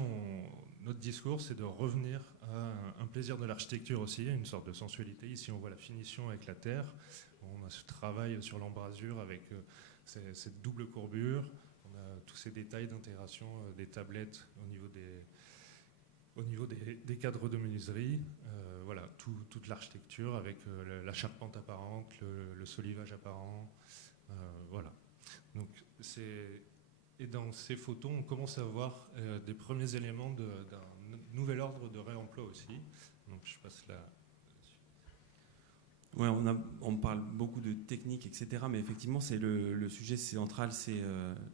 notre discours, c'est de revenir à un plaisir de l'architecture aussi, une sorte de sensualité. Ici, on voit la finition avec la terre. On a ce travail sur l'embrasure avec cette double courbure. On a tous ces détails d'intégration des tablettes au niveau des cadres de menuiserie. Voilà, toute l'architecture avec la charpente apparente, le solivage apparent. Voilà. Donc, et dans ces photos, on commence à voir des premiers éléments d'un nouvel ordre de réemploi aussi. Donc, je passe là. Ouais, on parle beaucoup de technique, etc. Mais effectivement, c'est le sujet central, c'est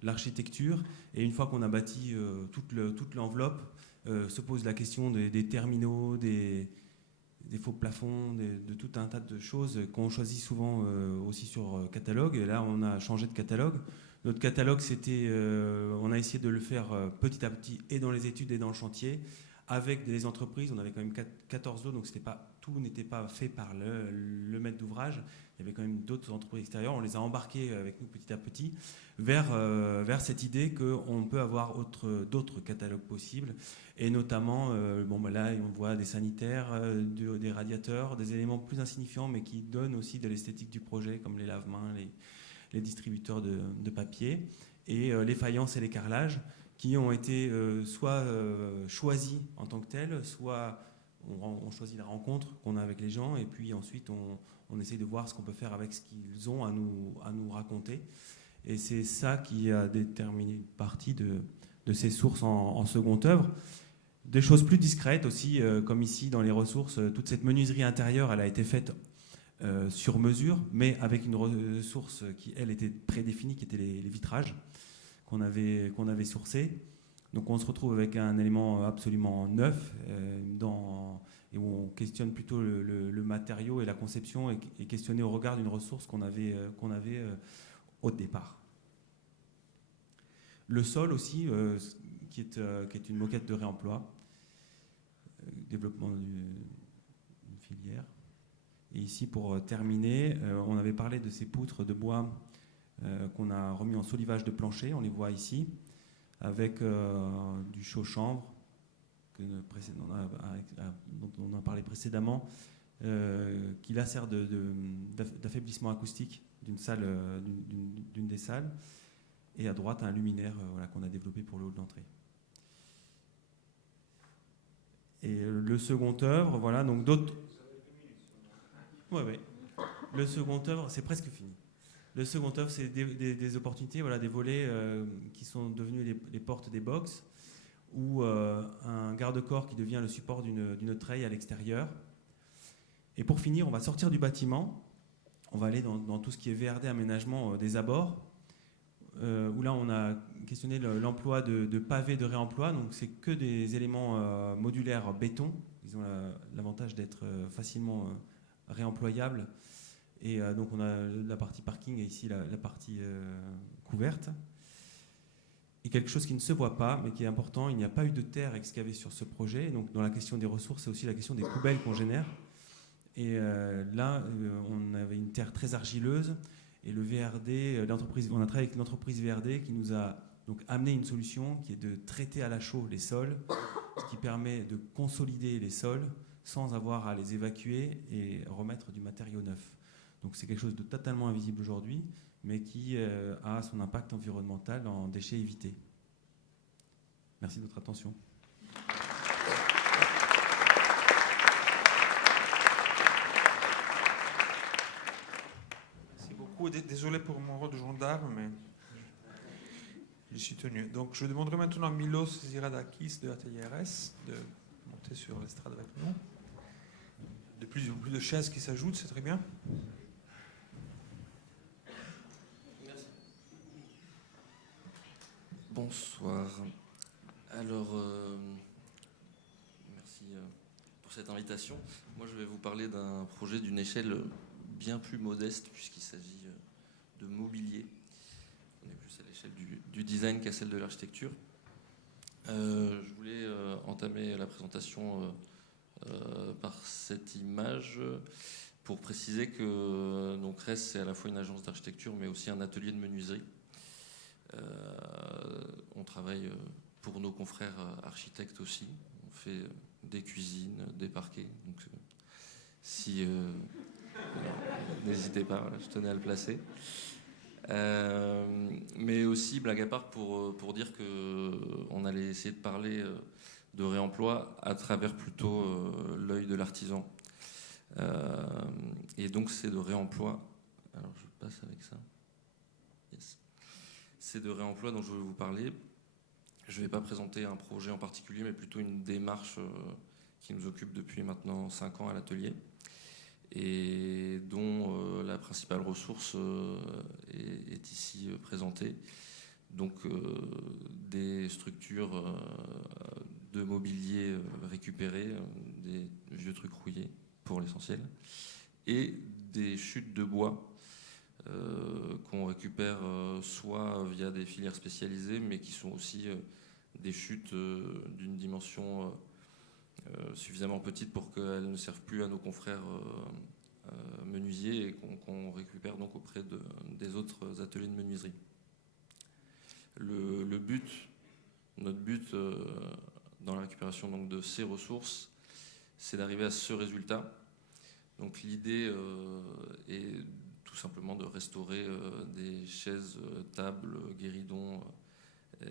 l'architecture. Et une fois qu'on a bâti toute l'enveloppe, se pose la question des terminaux, des faux plafonds, de tout un tas de choses qu'on choisit souvent aussi sur catalogue. Et là, on a changé de catalogue. Notre catalogue, on a essayé de le faire petit à petit, et dans les études et dans le chantier, avec des entreprises. On avait quand même 14 lots, donc c'était pas tout n'était pas fait par le maître d'ouvrage. Il y avait quand même d'autres entreprises extérieures. On les a embarqués avec nous petit à petit vers cette idée qu'on peut avoir d'autres catalogues possibles. Et notamment, là, on voit des sanitaires, des radiateurs, des éléments plus insignifiants, mais qui donnent aussi de l'esthétique du projet, comme les lave-mains, les distributeurs de papier, et les faïences et les carrelages, qui ont été soit choisis en tant que tels, soit on choisit la rencontre qu'on a avec les gens, et puis ensuite on essaye de voir ce qu'on peut faire avec ce qu'ils ont à nous raconter. Et c'est ça qui a déterminé une partie de ces sources en seconde œuvre. Des choses plus discrètes aussi, comme ici dans les ressources, toute cette menuiserie intérieure, elle a été faite sur mesure, mais avec une ressource qui, elle, était prédéfinie, qui était les vitrages qu'on avait sourcés. Donc on se retrouve avec un élément absolument neuf, et où on questionne plutôt le matériau et la conception, et questionner au regard d'une ressource qu'on avait au départ. Le sol aussi, qui est une moquette de réemploi, développement d'une filière. Et ici, pour terminer, on avait parlé de ces poutres de bois qu'on a remis en solivage de plancher, on les voit ici, avec du chaud-chambre, dont on a parlé précédemment, qui là sert d'affaiblissement acoustique d'une des salles. Et à droite, un luminaire qu'on a développé pour le hall d'entrée. Et le second œuvre, voilà, donc d'autres... Ouais. Le second œuvre, c'est presque fini. Le second œuvre, c'est des opportunités, voilà, des volets qui sont devenus les portes des box, ou un garde-corps qui devient le support d'une treille à l'extérieur. Et pour finir, on va sortir du bâtiment, on va aller dans tout ce qui est VRD, aménagement des abords, où là on a questionné l'emploi de pavés de réemploi. Donc c'est que des éléments modulaires béton. Ils ont l'avantage d'être facilement réemployables. Et donc on a la partie parking et ici la partie couverte. Et quelque chose qui ne se voit pas, mais qui est important, il n'y a pas eu de terre excavée sur ce projet. Donc dans la question des ressources, c'est aussi la question des poubelles qu'on génère. Et là, on avait une terre très argileuse. Et le VRD, on a travaillé avec l'entreprise VRD qui nous a donc amené une solution qui est de traiter à la chaux les sols, ce qui permet de consolider les sols sans avoir à les évacuer et remettre du matériau neuf. Donc c'est quelque chose de totalement invisible aujourd'hui, mais qui a son impact environnemental en déchets évités. Merci de votre attention. Désolé pour mon rôle de gendarme, mais je suis tenu. Donc, je demanderai maintenant à Milos Ziradakis de Atelier RS de monter sur l'estrade avec nous. De plus en plus de chaises qui s'ajoutent, c'est très bien. Merci. Bonsoir. Alors, merci pour cette invitation. Moi, je vais vous parler d'un projet d'une échelle bien plus modeste, puisqu'il s'agit de mobilier. On est plus à l'échelle du design qu'à celle de l'architecture. Je voulais entamer la présentation par cette image pour préciser que donc RES, c'est à la fois une agence d'architecture, mais aussi un atelier de menuiserie. On travaille pour nos confrères architectes aussi. On fait des cuisines, des parquets. Donc, si... n'hésitez pas, voilà, je tenais à le placer. Mais aussi, blague à part, pour dire qu'on allait essayer de parler de réemploi à travers plutôt l'œil de l'artisan. Et donc, c'est de réemploi. Alors, je passe avec ça. Yes. C'est de réemploi dont je vais vous parler. Je ne vais pas présenter un projet en particulier, mais plutôt une démarche qui nous occupe depuis maintenant 5 ans à l'atelier, et dont la principale ressource est ici présentée. Donc des structures de mobilier récupérées, des vieux trucs rouillés pour l'essentiel, et des chutes de bois qu'on récupère soit via des filières spécialisées, mais qui sont aussi des chutes d'une dimension suffisamment petites pour qu'elles ne servent plus à nos confrères menuisiers et qu'on récupère donc auprès des autres ateliers de menuiserie. Notre but dans la récupération donc, de ces ressources, c'est d'arriver à ce résultat. Donc l'idée est tout simplement de restaurer des chaises, tables, guéridons,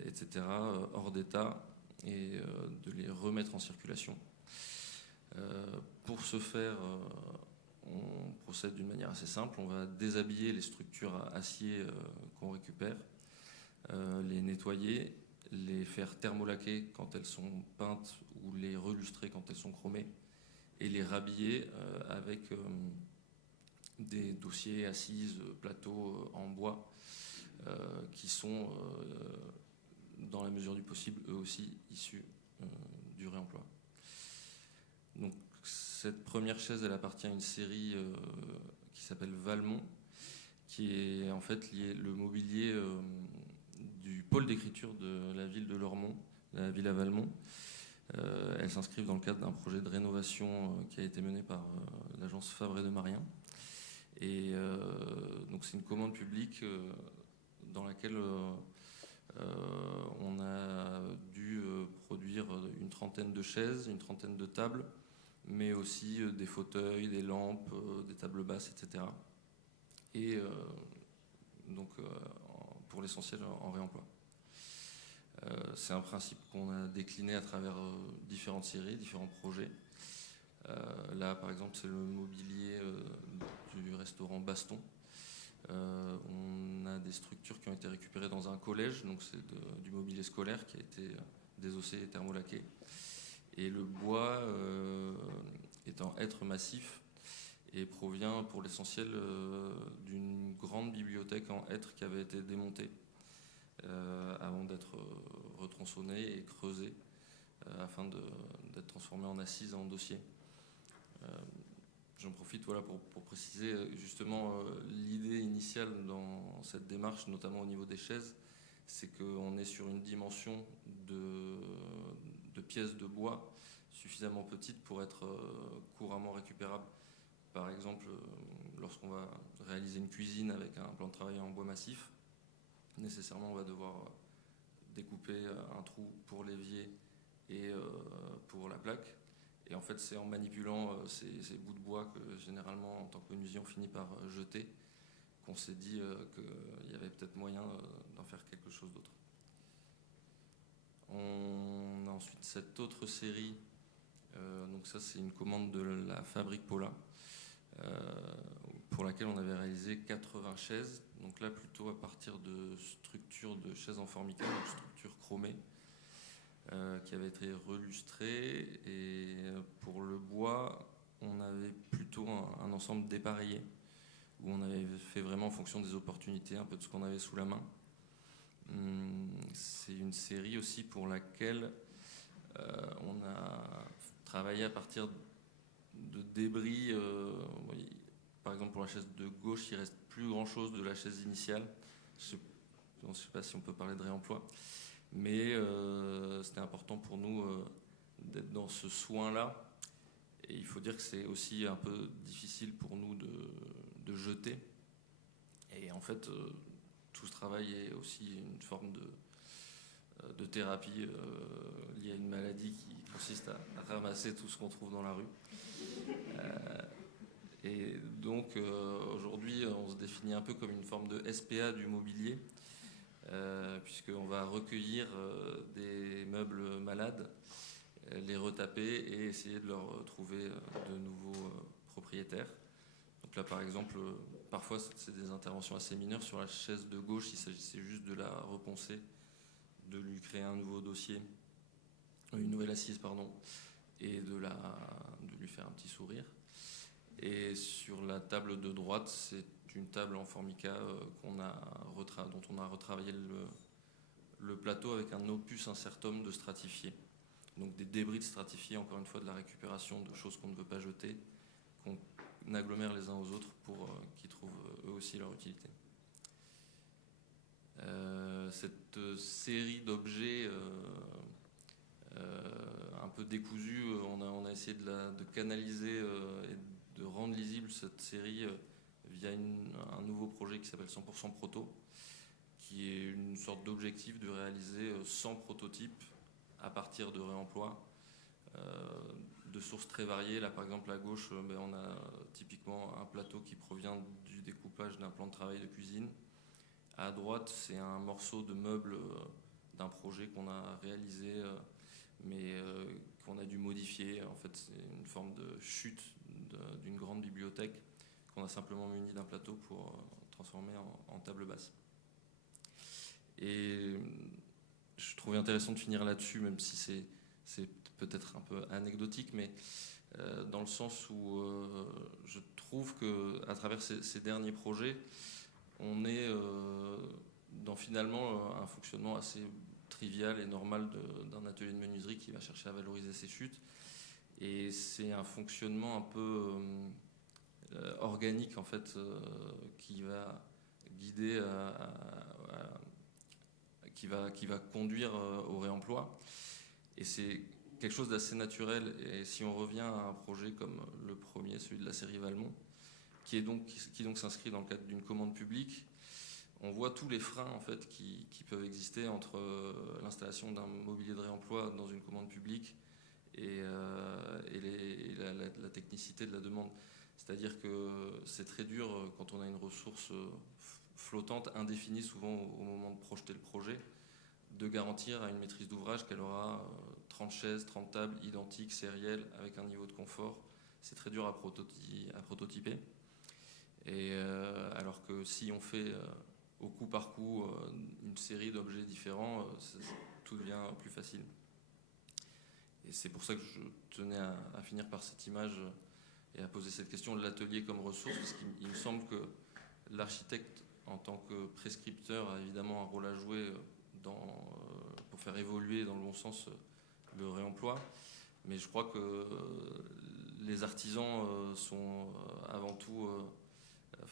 etc., hors d'état, et de les remettre en circulation. Pour ce faire, on procède d'une manière assez simple. On va déshabiller les structures à acier qu'on récupère, les nettoyer, les faire thermolaquer quand elles sont peintes ou les relustrer quand elles sont chromées, et les rhabiller avec des dossiers, assises, plateaux en bois qui sont, dans la mesure du possible, eux aussi issus du réemploi. Donc, cette première chaise, elle appartient à une série qui s'appelle Valmont, qui est en fait le mobilier du pôle d'écriture de la ville de Lormont, la Villa Valmont. Elles s'inscrivent dans le cadre d'un projet de rénovation qui a été mené par l'agence Fabre et de Marien. Et donc c'est une commande publique dans laquelle on a dû produire une trentaine de chaises, une trentaine de tables, mais aussi des fauteuils, des lampes, des tables basses, etc. Et donc pour l'essentiel en réemploi. C'est un principe qu'on a décliné à travers différentes séries, différents projets. Là, par exemple, c'est le mobilier du restaurant Baston. On a des structures qui ont été récupérées dans un collège, donc c'est du mobilier scolaire qui a été désossé et thermolaqué. Et le bois est en hêtre massif et provient pour l'essentiel d'une grande bibliothèque en hêtre qui avait été démontée avant d'être retronçonnée et creusée afin d'être transformée en assise en dossier. J'en profite pour préciser justement l'idée initiale dans cette démarche, notamment au niveau des chaises, c'est qu'on est sur une dimension de pièces de bois suffisamment petites pour être couramment récupérables. Par exemple, lorsqu'on va réaliser une cuisine avec un plan de travail en bois massif, nécessairement on va devoir découper un trou pour l'évier et pour la plaque. Et en fait, c'est en manipulant ces bouts de bois que généralement, en tant que menuisier, on finit par jeter, qu'on s'est dit qu'il y avait peut-être moyen d'en faire quelque chose d'autre. On a ensuite cette autre série, donc ça c'est une commande de la Fabrique Paula, pour laquelle on avait réalisé 80 chaises, donc là plutôt à partir de structures de chaises en formica, donc structures chromées, qui avait été relustré. Et pour le bois, on avait plutôt un ensemble dépareillé, où on avait fait vraiment en fonction des opportunités, un peu de ce qu'on avait sous la main. C'est une série aussi pour laquelle on a travaillé à partir de débris. Par exemple, pour la chaise de gauche, il ne reste plus grand-chose de la chaise initiale. Je ne sais pas si on peut parler de réemploi. Mais c'était important pour nous d'être dans ce soin-là. Et il faut dire que c'est aussi un peu difficile pour nous de jeter. Et en fait, tout ce travail est aussi une forme de thérapie liée à une maladie qui consiste à ramasser tout ce qu'on trouve dans la rue. Et donc, aujourd'hui, on se définit un peu comme une forme de SPA du mobilier. Puisqu'on va recueillir des meubles malades, les retaper et essayer de leur trouver de nouveaux propriétaires. Donc là, par exemple, parfois c'est des interventions assez mineures. Sur la chaise de gauche, il s'agissait juste de la reponcer, de lui créer un nouveau dossier, une nouvelle assise, pardon, et de lui faire un petit sourire. Et sur la table de droite, c'est une table en formica dont on a retravaillé le plateau avec un opus incertum de stratifié. Donc des débris de stratifié, encore une fois de la récupération de choses qu'on ne veut pas jeter, qu'on agglomère les uns aux autres pour qu'ils trouvent eux aussi leur utilité. Cette série d'objets un peu décousue. On a essayé de canaliser et de rendre lisible cette série via un nouveau projet qui s'appelle 100% Proto, qui est une sorte d'objectif de réaliser 100 prototypes à partir de réemploi de sources très variées. Là, par exemple, à gauche, on a typiquement un plateau qui provient du découpage d'un plan de travail de cuisine. À droite, c'est un morceau de meuble d'un projet qu'on a réalisé, mais qu'on a dû modifier. En fait, c'est une forme de chute d'une grande bibliothèque qu'on a simplement muni d'un plateau pour transformer en table basse. Et je trouvais intéressant de finir là-dessus, même si c'est peut-être un peu anecdotique, mais dans le sens où je trouve qu'à travers ces derniers projets, on est dans finalement un fonctionnement assez trivial et normal d'un atelier de menuiserie qui va chercher à valoriser ses chutes. Et c'est un fonctionnement un peu organique, en fait, qui va guider, qui va conduire au réemploi. Et c'est quelque chose d'assez naturel. Et si on revient à un projet comme le premier, celui de la série Valmont, qui donc s'inscrit dans le cadre d'une commande publique, on voit tous les freins en fait qui peuvent exister entre l'installation d'un mobilier de réemploi dans une commande publique et la technicité de la demande. C'est-à-dire que c'est très dur quand on a une ressource flottante, indéfinie souvent au moment de projeter le projet, de garantir à une maîtrise d'ouvrage qu'elle aura 30 chaises, 30 tables identiques, sérielles, avec un niveau de confort. C'est très dur à prototyper. Et alors que si on fait au coup par coup une série d'objets différents, tout devient plus facile. Et c'est pour ça que je tenais à finir par cette image et à poser cette question de l'atelier comme ressource, parce qu'il me semble que l'architecte, en tant que prescripteur, a évidemment un rôle à jouer pour faire évoluer dans le bon sens le réemploi. Mais je crois que les artisans sont avant tout...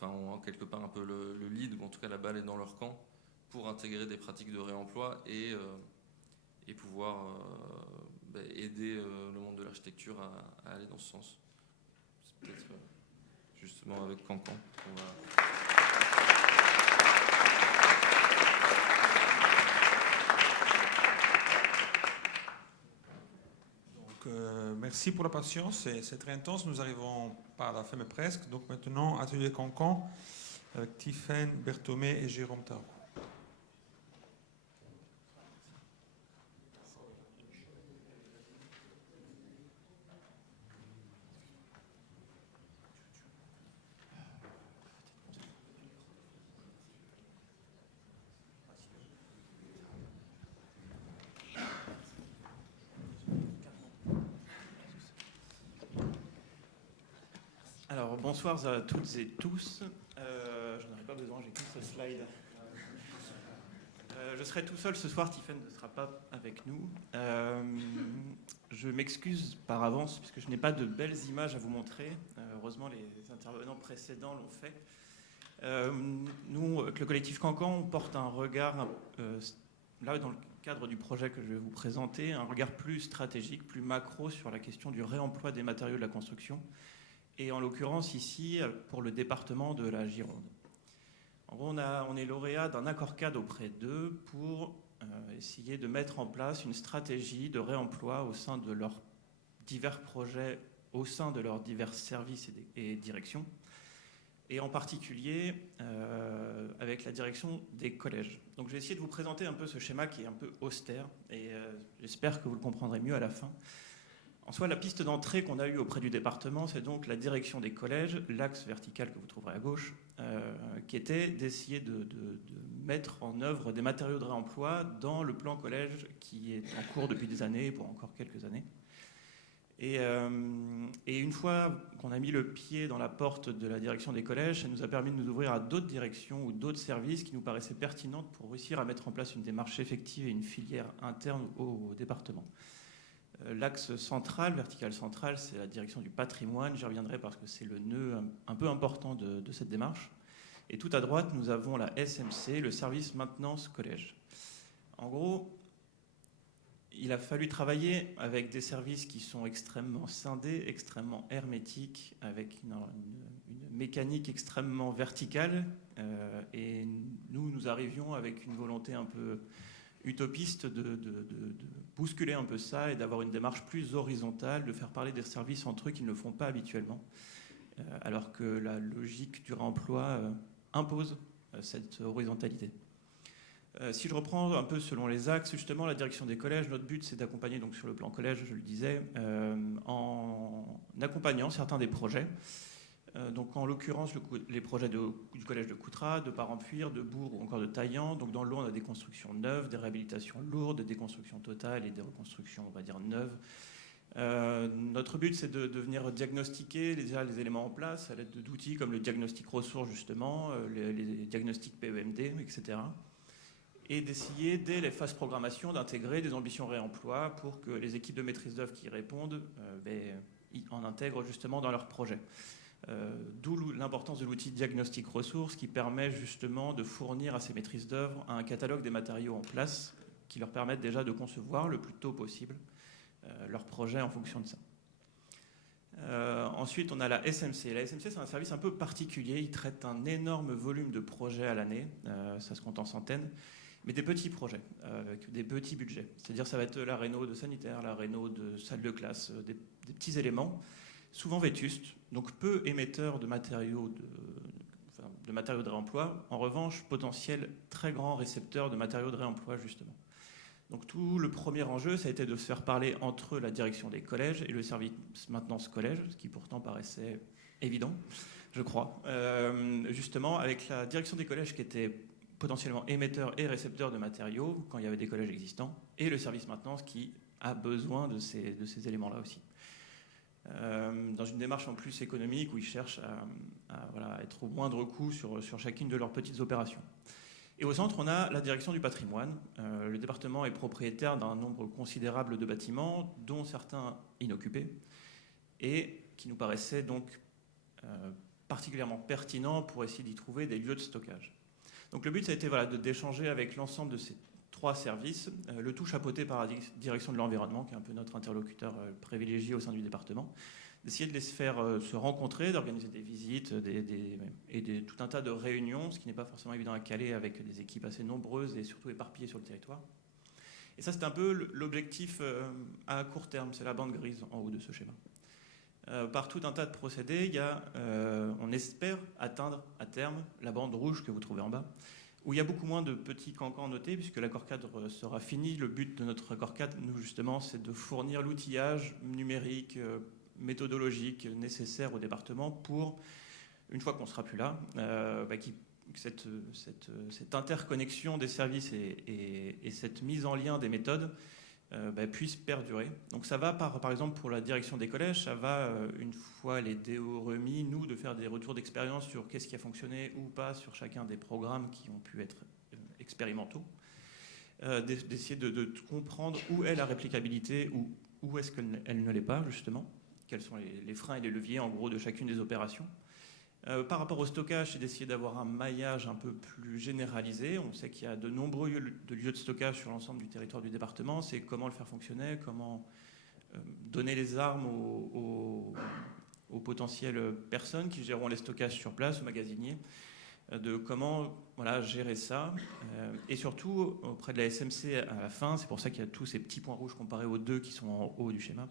ont quelque part un peu le lead, ou en tout cas la balle est dans leur camp, pour intégrer des pratiques de réemploi et pouvoir aider le monde de l'architecture à aller dans ce sens. C'est peut-être justement avec Cancan qu'on va... Merci pour la patience, c'est très intense. Nous arrivons pas à la fin, mais presque. Donc maintenant, atelier Cancan avec Tiffaine, Berthomé et Jérôme Tarot. Alors, bonsoir à toutes et tous. J'en aurais pas besoin, j'ai qu'un seul slide. Je serai tout seul ce soir, Tiffaine ne sera pas avec nous. Je m'excuse par avance puisque je n'ai pas de belles images à vous montrer. Heureusement, les intervenants précédents l'ont fait. Nous, avec le collectif Cancan, on porte un regard, là dans le cadre du projet que je vais vous présenter, un regard plus stratégique, plus macro sur la question du réemploi des matériaux de la construction. Et en l'occurrence ici pour le département de la Gironde. En gros, on est lauréat d'un accord-cadre auprès d'eux pour essayer de mettre en place une stratégie de réemploi au sein de leurs divers projets, au sein de leurs divers services et directions, et en particulier avec la direction des collèges. Donc je vais essayer de vous présenter un peu ce schéma qui est un peu austère, et j'espère que vous le comprendrez mieux à la fin. En soi, la piste d'entrée qu'on a eue auprès du département, c'est donc la direction des collèges, l'axe vertical que vous trouverez à gauche, qui était d'essayer de mettre en œuvre des matériaux de réemploi dans le plan collège qui est en cours depuis des années, pour encore quelques années. Et une fois qu'on a mis le pied dans la porte de la direction des collèges, ça nous a permis de nous ouvrir à d'autres directions ou d'autres services qui nous paraissaient pertinentes pour réussir à mettre en place une démarche effective et une filière interne au département. L'axe central, vertical central, c'est la direction du patrimoine. J'y reviendrai parce que c'est le nœud un peu important de cette démarche. Et tout à droite, nous avons la SMC, le service maintenance collège. En gros, il a fallu travailler avec des services qui sont extrêmement scindés, extrêmement hermétiques, avec une mécanique extrêmement verticale. Et nous arrivions avec une volonté un peu utopiste de bousculer un peu ça et d'avoir une démarche plus horizontale, de faire parler des services entre eux qui ne le font pas habituellement, alors que la logique du réemploi impose cette horizontalité. Si je reprends un peu selon les axes, justement, la direction des collèges, notre but c'est d'accompagner, donc sur le plan collège, je le disais, en accompagnant certains des projets. Donc en l'occurrence, les projets du collège de Coutras, de Parempuire, de Bourg ou encore de Taillan. Donc dans le lot, on a des constructions neuves, des réhabilitations lourdes, des constructions totales et des reconstructions, on va dire, neuves. Notre but, c'est de venir diagnostiquer les éléments en place à l'aide d'outils comme le diagnostic ressources, justement, les diagnostics PEMD, etc. Et d'essayer, dès les phases programmation, d'intégrer des ambitions réemploi pour que les équipes de maîtrise d'œuvre qui y répondent en intègrent justement dans leurs projets. D'où l'importance de l'outil diagnostic ressources qui permet justement de fournir à ces maîtrises d'œuvre un catalogue des matériaux en place qui leur permettent déjà de concevoir le plus tôt possible leur projet en fonction de ça. Ensuite, on a la SMC. La SMC, c'est un service un peu particulier. Il traite un énorme volume de projets à l'année. Ça se compte en centaines. Mais des petits projets, avec des petits budgets. C'est-à-dire ça va être la réno de sanitaire, la réno de salle de classe, des petits éléments, souvent vétustes, donc peu émetteurs de matériaux de réemploi. En revanche, potentiel très grand récepteur de matériaux de réemploi, justement. Donc tout le premier enjeu, ça a été de se faire parler entre la direction des collèges et le service maintenance collège, ce qui pourtant paraissait évident, je crois. Justement, avec la direction des collèges qui était potentiellement émetteur et récepteur de matériaux quand il y avait des collèges existants, et le service maintenance qui a besoin de ces éléments-là aussi. Dans une démarche en plus économique où ils cherchent à être au moindre coût sur chacune de leurs petites opérations. Et au centre, on a la direction du patrimoine. Le département est propriétaire d'un nombre considérable de bâtiments, dont certains inoccupés, et qui nous paraissaient donc particulièrement pertinents pour essayer d'y trouver des lieux de stockage. Donc le but, ça a été d'échanger avec l'ensemble de ces trois services, le tout chapeauté par la direction de l'environnement, qui est un peu notre interlocuteur privilégié au sein du département, d'essayer de les faire se rencontrer, d'organiser des visites et tout un tas de réunions, ce qui n'est pas forcément évident à caler avec des équipes assez nombreuses et surtout éparpillées sur le territoire. Et ça, c'est un peu l'objectif à court terme, c'est la bande grise en haut de ce schéma. Par tout un tas de procédés, on espère atteindre à terme la bande rouge que vous trouvez en bas, où il y a beaucoup moins de petits cancans notés, puisque l'accord cadre sera fini. Le but de notre accord cadre, nous, justement, c'est de fournir l'outillage numérique, méthodologique nécessaire au département pour, une fois qu'on ne sera plus là, que cette interconnexion des services et cette mise en lien des méthodes puisse perdurer. Donc ça va, par exemple, pour la direction des collèges, ça va, une fois les DO remis, nous, de faire des retours d'expérience sur qu'est-ce qui a fonctionné ou pas sur chacun des programmes qui ont pu être expérimentaux, d'essayer de comprendre où est la réplicabilité ou où est-ce qu'elle ne l'est pas, justement, quels sont les freins et les leviers, en gros, de chacune des opérations. Par rapport au stockage, c'est d'essayer d'avoir un maillage un peu plus généralisé. On sait qu'il y a de nombreux lieux de stockage sur l'ensemble du territoire du département. C'est comment le faire fonctionner, comment donner les armes aux potentielles personnes qui géreront les stockages sur place, aux magasiniers, de comment gérer ça. Et surtout, auprès de la SMC à la fin, c'est pour ça qu'il y a tous ces petits points rouges comparés aux deux qui sont en haut du schéma,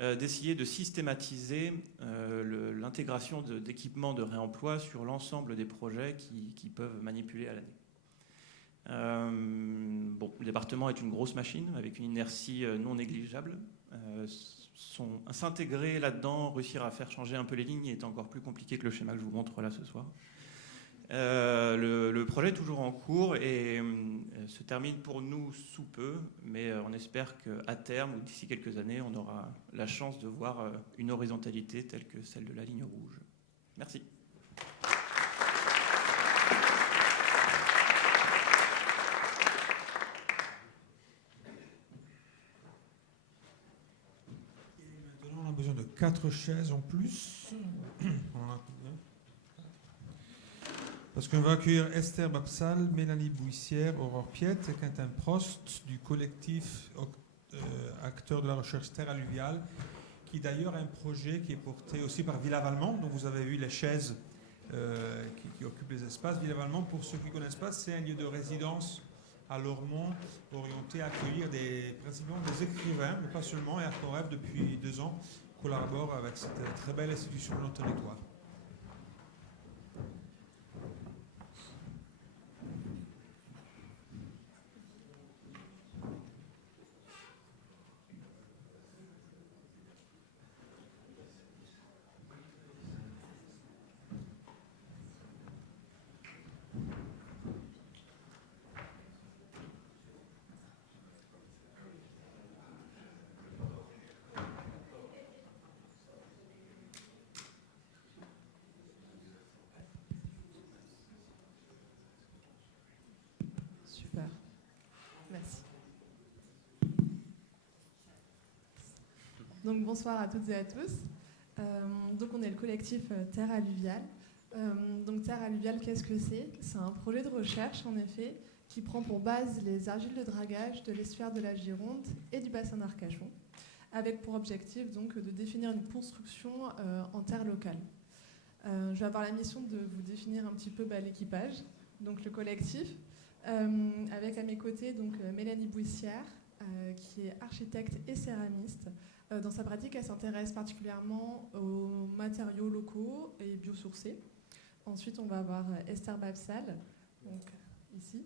d'essayer de systématiser l'intégration d'équipements de réemploi sur l'ensemble des projets qui peuvent manipuler à l'année. Le département est une grosse machine avec une inertie non négligeable. S'intégrer là-dedans, réussir à faire changer un peu les lignes est encore plus compliqué que le schéma que je vous montre là ce soir. Le projet est toujours en cours et se termine pour nous sous peu, mais on espère qu'à terme ou d'ici quelques années, on aura la chance de voir une horizontalité telle que celle de la ligne rouge. Merci. Maintenant, on a besoin de 4 chaises en plus. Parce qu'on va accueillir Esther Babsal, Mélanie Bouissière, Aurore Piette et Quentin Prost du collectif acteur de la recherche terre alluviale, qui d'ailleurs a un projet qui est porté aussi par Villavalmont, dont vous avez vu les chaises qui occupent les espaces. Villavalmont, pour ceux qui ne connaissent pas, c'est un lieu de résidence à Lormont, orienté à accueillir principalement des écrivains, mais pas seulement, et Arcorev, depuis 2 ans, collabore avec cette très belle institution de notre territoire. Super. Merci. Donc bonsoir à toutes et à tous. Donc on est le collectif Terre Alluviale. Donc Terre Alluviale, qu'est-ce que c'est ? C'est un projet de recherche en effet qui prend pour base les argiles de dragage de l'estuaire de la Gironde et du bassin d'Arcachon, avec pour objectif donc de définir une construction en terre locale. Je vais avoir la mission de vous définir un petit peu l'équipage, donc le collectif. Avec à mes côtés donc Mélanie Bouissière, qui est architecte et céramiste. Dans sa pratique, elle s'intéresse particulièrement aux matériaux locaux et biosourcés. Ensuite, on va avoir Esther Babsal, donc ici,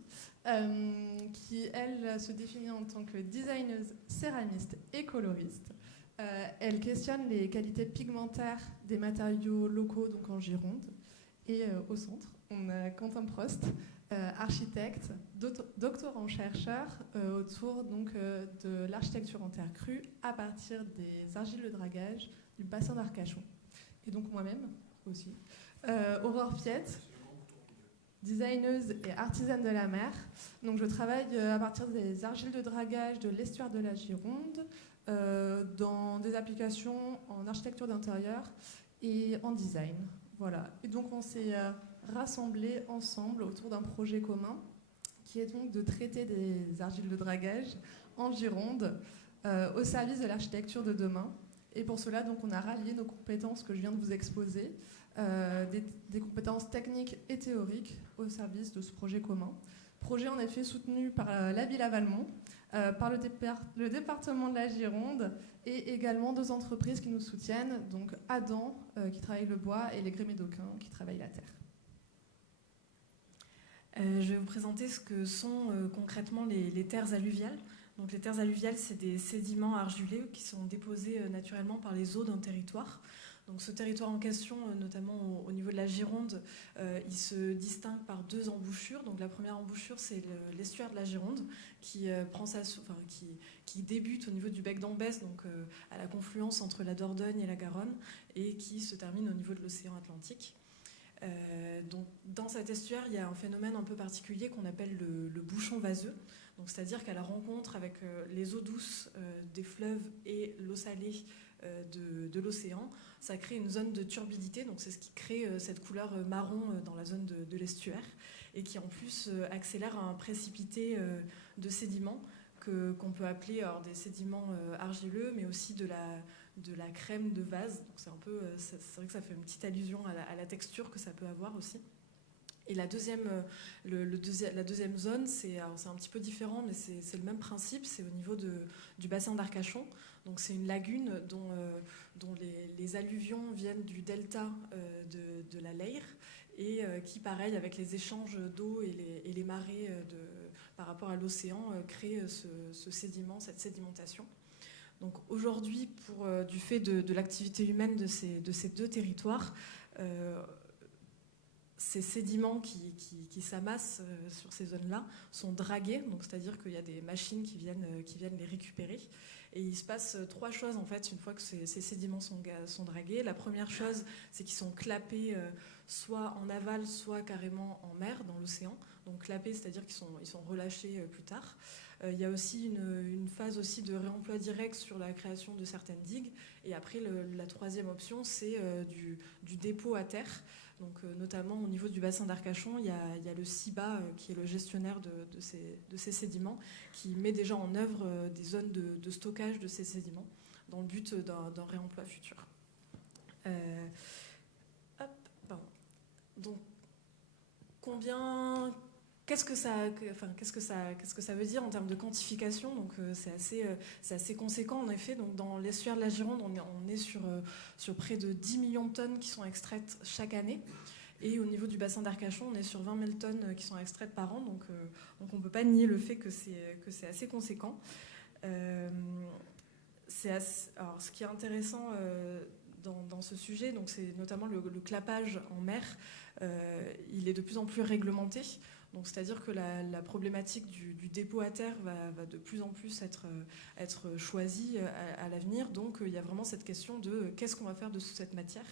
qui elle se définit en tant que designeuse, céramiste et coloriste. Elle questionne les qualités pigmentaires des matériaux locaux donc en Gironde. Et au centre, on a Quentin Prost, architecte, doctorant-chercheur autour donc, de l'architecture en terre crue à partir des argiles de dragage du bassin d'Arcachon. Et donc moi-même aussi. Aurore Piette, designeuse et artisane de la mer. Donc je travaille à partir des argiles de dragage de l'estuaire de la Gironde dans des applications en architecture d'intérieur et en design. Voilà. Et donc on s'est rassemblés ensemble autour d'un projet commun qui est donc de traiter des argiles de dragage en Gironde au service de l'architecture de demain. Et pour cela, donc, on a rallié nos compétences que je viens de vous exposer, des compétences techniques et théoriques au service de ce projet commun. Projet en effet soutenu par la Villavalmont, par le département de la Gironde et également 2 entreprises qui nous soutiennent, donc Adam qui travaille le bois et les Grémédoquins qui travaillent la terre. Je vais vous présenter ce que sont concrètement les terres alluviales. Donc, les terres alluviales, c'est des sédiments argileux qui sont déposés naturellement par les eaux d'un territoire. Donc, ce territoire en question, notamment au niveau de la Gironde, il se distingue par 2 embouchures. Donc, la première embouchure, c'est l'estuaire de la Gironde qui débute au niveau du bec d'Ambès, donc à la confluence entre la Dordogne et la Garonne, et qui se termine au niveau de l'océan Atlantique. Donc, dans cet estuaire, il y a un phénomène un peu particulier qu'on appelle le bouchon vaseux. Donc, c'est-à-dire qu'à la rencontre avec les eaux douces des fleuves et l'eau salée de l'océan, ça crée une zone de turbidité. Donc, c'est ce qui crée cette couleur marron dans la zone de l'estuaire et qui en plus accélère un précipité de sédiments qu'on peut appeler des sédiments argileux, mais aussi de la crème de vase. Donc c'est vrai que ça fait une petite allusion à la texture que ça peut avoir aussi. Et la deuxième zone, c'est un petit peu différent, mais c'est le même principe. C'est au niveau du bassin d'Arcachon. Donc c'est une lagune dont les alluvions viennent du delta de la Leyre et qui, pareil, avec les échanges d'eau et les marées par rapport à l'océan, crée ce sédiment, cette sédimentation. Donc aujourd'hui, du fait de l'activité humaine de ces 2 territoires, ces sédiments qui s'amassent sur ces zones-là sont dragués, donc c'est-à-dire qu'il y a des machines qui viennent les récupérer. Et il se passe 3 choses en fait une fois que ces sédiments sont dragués. La première chose, c'est qu'ils sont clapés soit en aval, soit carrément en mer, dans l'océan. Donc clapés, c'est-à-dire qu'ils sont relâchés plus tard. Il y a aussi une phase aussi de réemploi direct sur la création de certaines digues. Et après, la troisième option, c'est du dépôt à terre. Donc, notamment au niveau du bassin d'Arcachon, il y a le CIBA, qui est le gestionnaire de ces sédiments, qui met déjà en œuvre des zones de stockage de ces sédiments dans le but d'un réemploi futur. Donc, qu'est-ce que ça veut dire en termes de quantification? Donc, c'est assez conséquent en effet. Donc, dans l'estuaire de la Gironde, on est sur près de 10 millions de tonnes qui sont extraites chaque année. Et au niveau du bassin d'Arcachon, on est sur 20 000 tonnes qui sont extraites par an. Donc on ne peut pas nier le fait que c'est assez conséquent. Alors, ce qui est intéressant dans ce sujet, donc c'est notamment le clapage en mer. Il est de plus en plus réglementé. Donc, c'est-à-dire que la problématique du dépôt à terre va de plus en plus être choisie à l'avenir. Donc, il y a vraiment cette question de qu'est-ce qu'on va faire de cette matière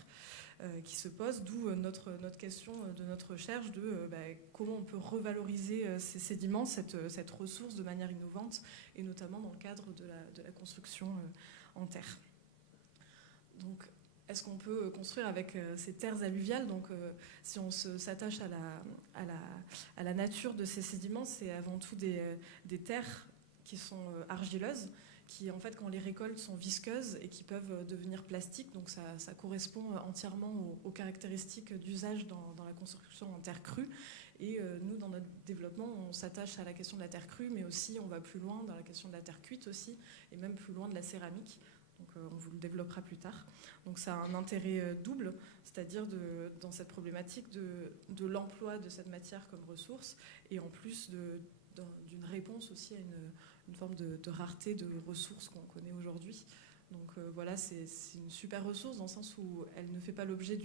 qui se pose, d'où notre question de notre recherche de comment on peut revaloriser ces sédiments, cette ressource de manière innovante, et notamment dans le cadre de la construction en terre. Donc, est-ce qu'on peut construire avec ces terres alluviales? Donc, si on s'attache à la nature de ces sédiments, c'est avant tout des terres qui sont argileuses, qui, en fait, quand on les récolte, sont visqueuses et qui peuvent devenir plastiques. Donc, ça correspond entièrement aux caractéristiques d'usage dans la construction en terre crue. Et nous, dans notre développement, on s'attache à la question de la terre crue, mais aussi on va plus loin dans la question de la terre cuite aussi, et même plus loin de la céramique. Donc, on vous le développera plus tard. Donc, ça a un intérêt double, c'est-à-dire dans cette problématique de l'emploi de cette matière comme ressource, et en plus d'une réponse aussi à une forme de rareté de ressources qu'on connaît aujourd'hui. Donc voilà, c'est une super ressource dans le sens où elle ne fait pas l'objet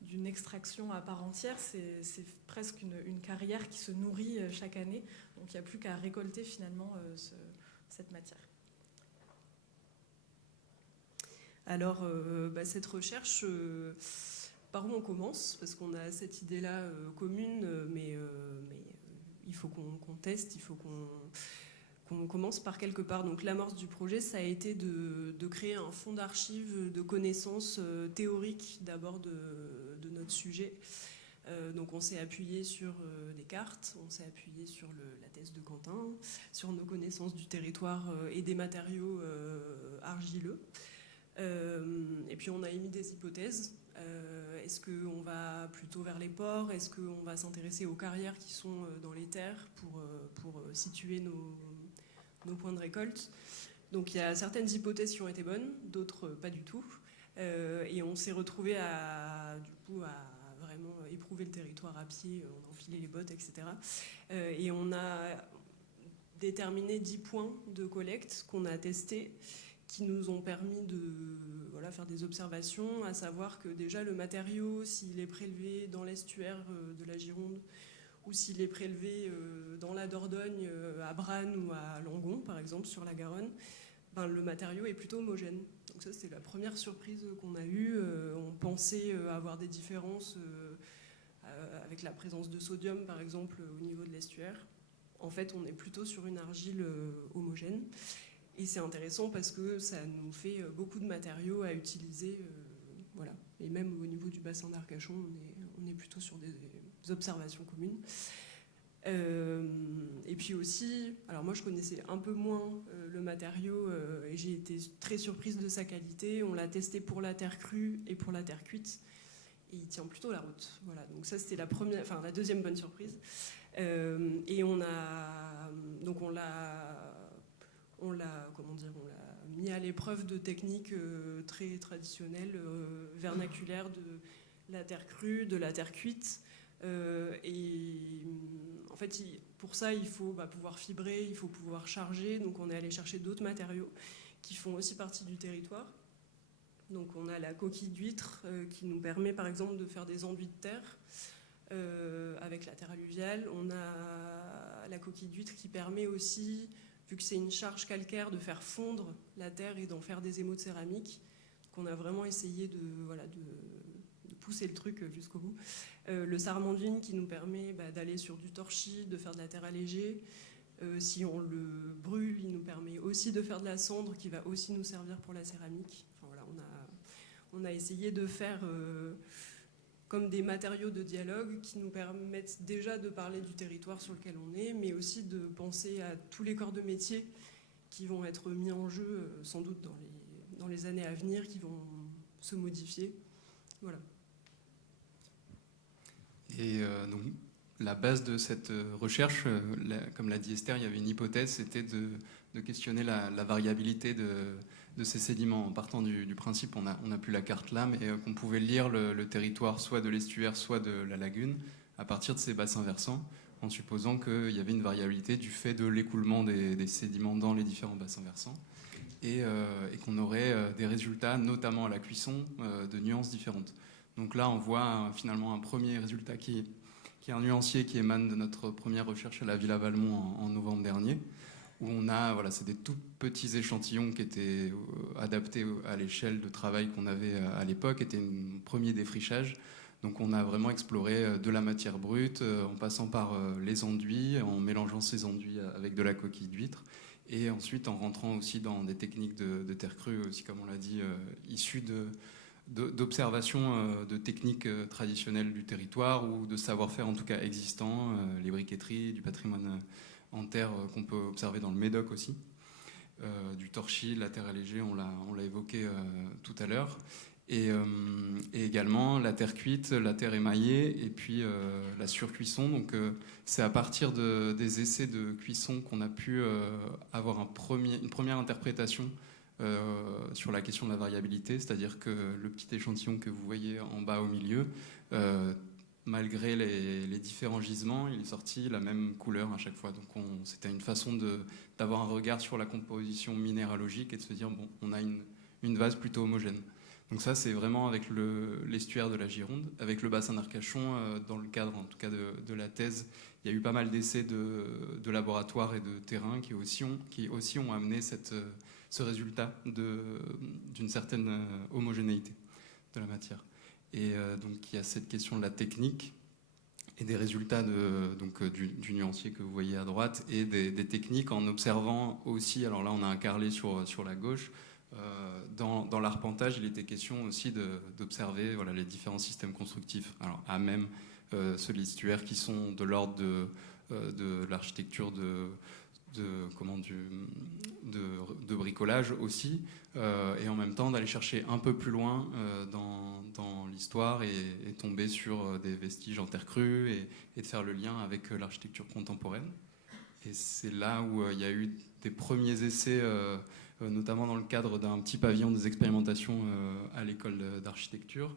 d'une extraction à part entière, c'est presque une carrière qui se nourrit chaque année, donc il n'y a plus qu'à récolter finalement cette matière. Alors, cette recherche, par où on commence? Parce qu'on a cette idée-là commune, mais il faut qu'on teste, il faut qu'on commence par quelque part. Donc l'amorce du projet, ça a été de créer un fonds d'archives de connaissances théoriques d'abord de notre sujet. Donc on s'est appuyé sur des cartes, on s'est appuyé sur la thèse de Quentin, sur nos connaissances du territoire et des matériaux argileux. Et puis on a émis des hypothèses. Est-ce qu'on va plutôt vers les ports? Est-ce qu'on va s'intéresser aux carrières qui sont dans les terres pour situer nos points de récolte? Donc il y a certaines hypothèses qui ont été bonnes, d'autres pas du tout. Et on s'est retrouvé à vraiment éprouver le territoire à pied, on a enfilé les bottes, etc. Et on a déterminé 10 points de collecte qu'on a testés, qui nous ont permis de faire des observations, à savoir que déjà le matériau, s'il est prélevé dans l'estuaire de la Gironde, ou s'il est prélevé dans la Dordogne, à Branne ou à Langon, par exemple, sur la Garonne, le matériau est plutôt homogène. Donc ça, c'est la première surprise qu'on a eue. On pensait avoir des différences avec la présence de sodium, par exemple, au niveau de l'estuaire. En fait, on est plutôt sur une argile homogène. Et c'est intéressant parce que ça nous fait beaucoup de matériaux à utiliser. Voilà. Et même au niveau du bassin d'Arcachon, on est plutôt sur des observations communes. Et puis aussi, alors moi je connaissais un peu moins le matériau et j'ai été très surprise de sa qualité. On l'a testé pour la terre crue et pour la terre cuite. Et il tient plutôt la route. Voilà. Donc ça c'était la deuxième bonne surprise. Et on l'a mis à l'épreuve de techniques très traditionnelles, vernaculaires, de la terre crue, de la terre cuite. Et en fait, pour ça, il faut pouvoir fibrer, il faut pouvoir charger. Donc on est allé chercher d'autres matériaux qui font aussi partie du territoire. Donc on a la coquille d'huître qui nous permet par exemple de faire des enduits de terre avec la terre alluviale. On a la coquille d'huître qui permet aussi, vu que c'est une charge calcaire, de faire fondre la terre et d'en faire des émaux de céramique. Donc on a vraiment essayé de pousser le truc jusqu'au bout. Le sarment d'huile qui nous permet d'aller sur du torchis, de faire de la terre allégée. Si on le brûle, il nous permet aussi de faire de la cendre qui va aussi nous servir pour la céramique. Enfin, voilà, on a essayé de faire comme des matériaux de dialogue qui nous permettent déjà de parler du territoire sur lequel on est, mais aussi de penser à tous les corps de métier qui vont être mis en jeu sans doute dans les années à venir, qui vont se modifier. Voilà. Et donc, la base de cette recherche, comme l'a dit Esther, il y avait une hypothèse, c'était de questionner la variabilité de ces sédiments. En partant du principe, on n'a plus la carte là, mais qu'on pouvait lire le territoire soit de l'estuaire, soit de la lagune, à partir de ces bassins versants, en supposant qu'il y avait une variabilité du fait de l'écoulement des sédiments dans les différents bassins versants, et qu'on aurait des résultats, notamment à la cuisson, de nuances différentes. Donc là, on voit finalement un premier résultat qui est un nuancier qui émane de notre première recherche à la Villa Valmont en novembre dernier, où on a, c'est des tout petits échantillons qui étaient adaptés à l'échelle de travail qu'on avait à l'époque, était un premier défrichage. Donc on a vraiment exploré de la matière brute, en passant par les enduits, en mélangeant ces enduits avec de la coquille d'huître, et ensuite en rentrant aussi dans des techniques de terre crue, aussi comme on l'a dit, issues d'observation de techniques traditionnelles du territoire ou de savoir-faire en tout cas existants, les briqueteries, du patrimoine en terre qu'on peut observer dans le Médoc aussi, du torchis, la terre allégée, on l'a évoqué tout à l'heure, et également la terre cuite, la terre émaillée et puis la surcuisson. Donc c'est à partir des essais de cuisson qu'on a pu avoir une première interprétation sur la question de la variabilité, c'est-à-dire que le petit échantillon que vous voyez en bas au milieu, malgré les différents gisements, il est sorti la même couleur à chaque fois. Donc c'était une façon d'avoir un regard sur la composition minéralogique et de se dire, bon, on a une vase plutôt homogène. Donc ça, c'est vraiment avec l'estuaire de la Gironde, avec le bassin d'Arcachon, dans le cadre en tout cas de la thèse. Il y a eu pas mal d'essais de laboratoires et de terrain qui aussi ont amené ce résultat d'une certaine homogénéité de la matière. Et donc il y a cette question de la technique et des résultats du nuancier que vous voyez à droite et des techniques en observant aussi, alors là on a un carrelet sur la gauche, dans l'arpentage il était question aussi d'observer les différents systèmes constructifs, alors à même ceux de l'estuaire qui sont de l'ordre de l'architecture de bricolage aussi, et en même temps d'aller chercher un peu plus loin dans l'histoire et tomber sur des vestiges en terre crue et de faire le lien avec l'architecture contemporaine. Et c'est là où il y a eu des premiers essais, notamment dans le cadre d'un petit pavillon des expérimentations à l'école d'architecture,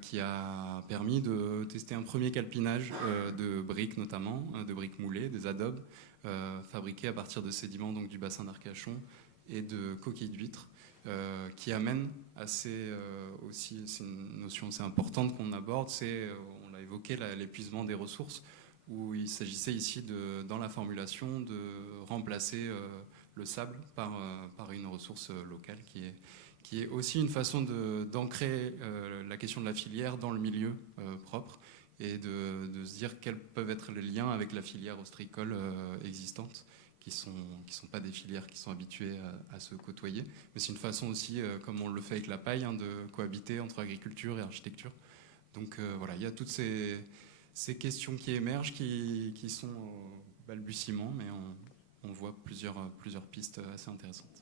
qui a permis de tester un premier calpinage de briques notamment, de briques moulées, des adobes, fabriqués à partir de sédiments donc, du bassin d'Arcachon et de coquilles d'huîtres, qui amène aussi, c'est une notion assez importante qu'on aborde, on l'a évoqué, l'épuisement des ressources, où il s'agissait ici, dans la formulation, de remplacer le sable par une ressource locale qui est aussi une façon d'ancrer la question de la filière dans le milieu propre, et de se dire quels peuvent être les liens avec la filière ostréicole existante, qui sont pas des filières qui sont habituées à se côtoyer, mais c'est une façon aussi, comme on le fait avec la paille, de cohabiter entre agriculture et architecture. Donc il y a toutes ces questions qui émergent, qui sont au balbutiement, mais on voit plusieurs pistes assez intéressantes.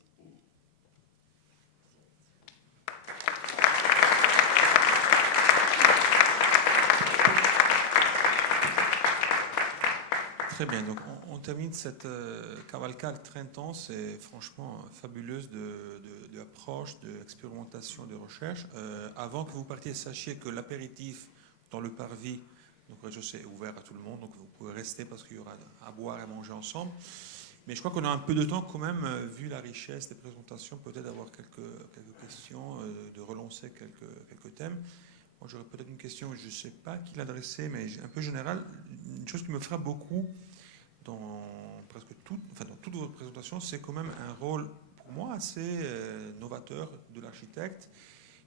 Très bien, donc on termine cette cavalcade très intense et franchement fabuleuse d'approche, d'expérimentation, de recherche. Avant que vous partiez, sachez que l'apéritif dans le parvis, donc rez-de-chaussée, est ouvert à tout le monde, donc vous pouvez rester parce qu'il y aura à boire et à manger ensemble. Mais je crois qu'on a un peu de temps quand même, vu la richesse des présentations, peut-être d'avoir quelques questions, de relancer quelques thèmes. Moi, j'aurais peut-être une question, je ne sais pas qui l'adresser, mais un peu générale. Une chose qui me frappe beaucoup dans toutes vos présentations, c'est quand même un rôle, pour moi, assez novateur de l'architecte,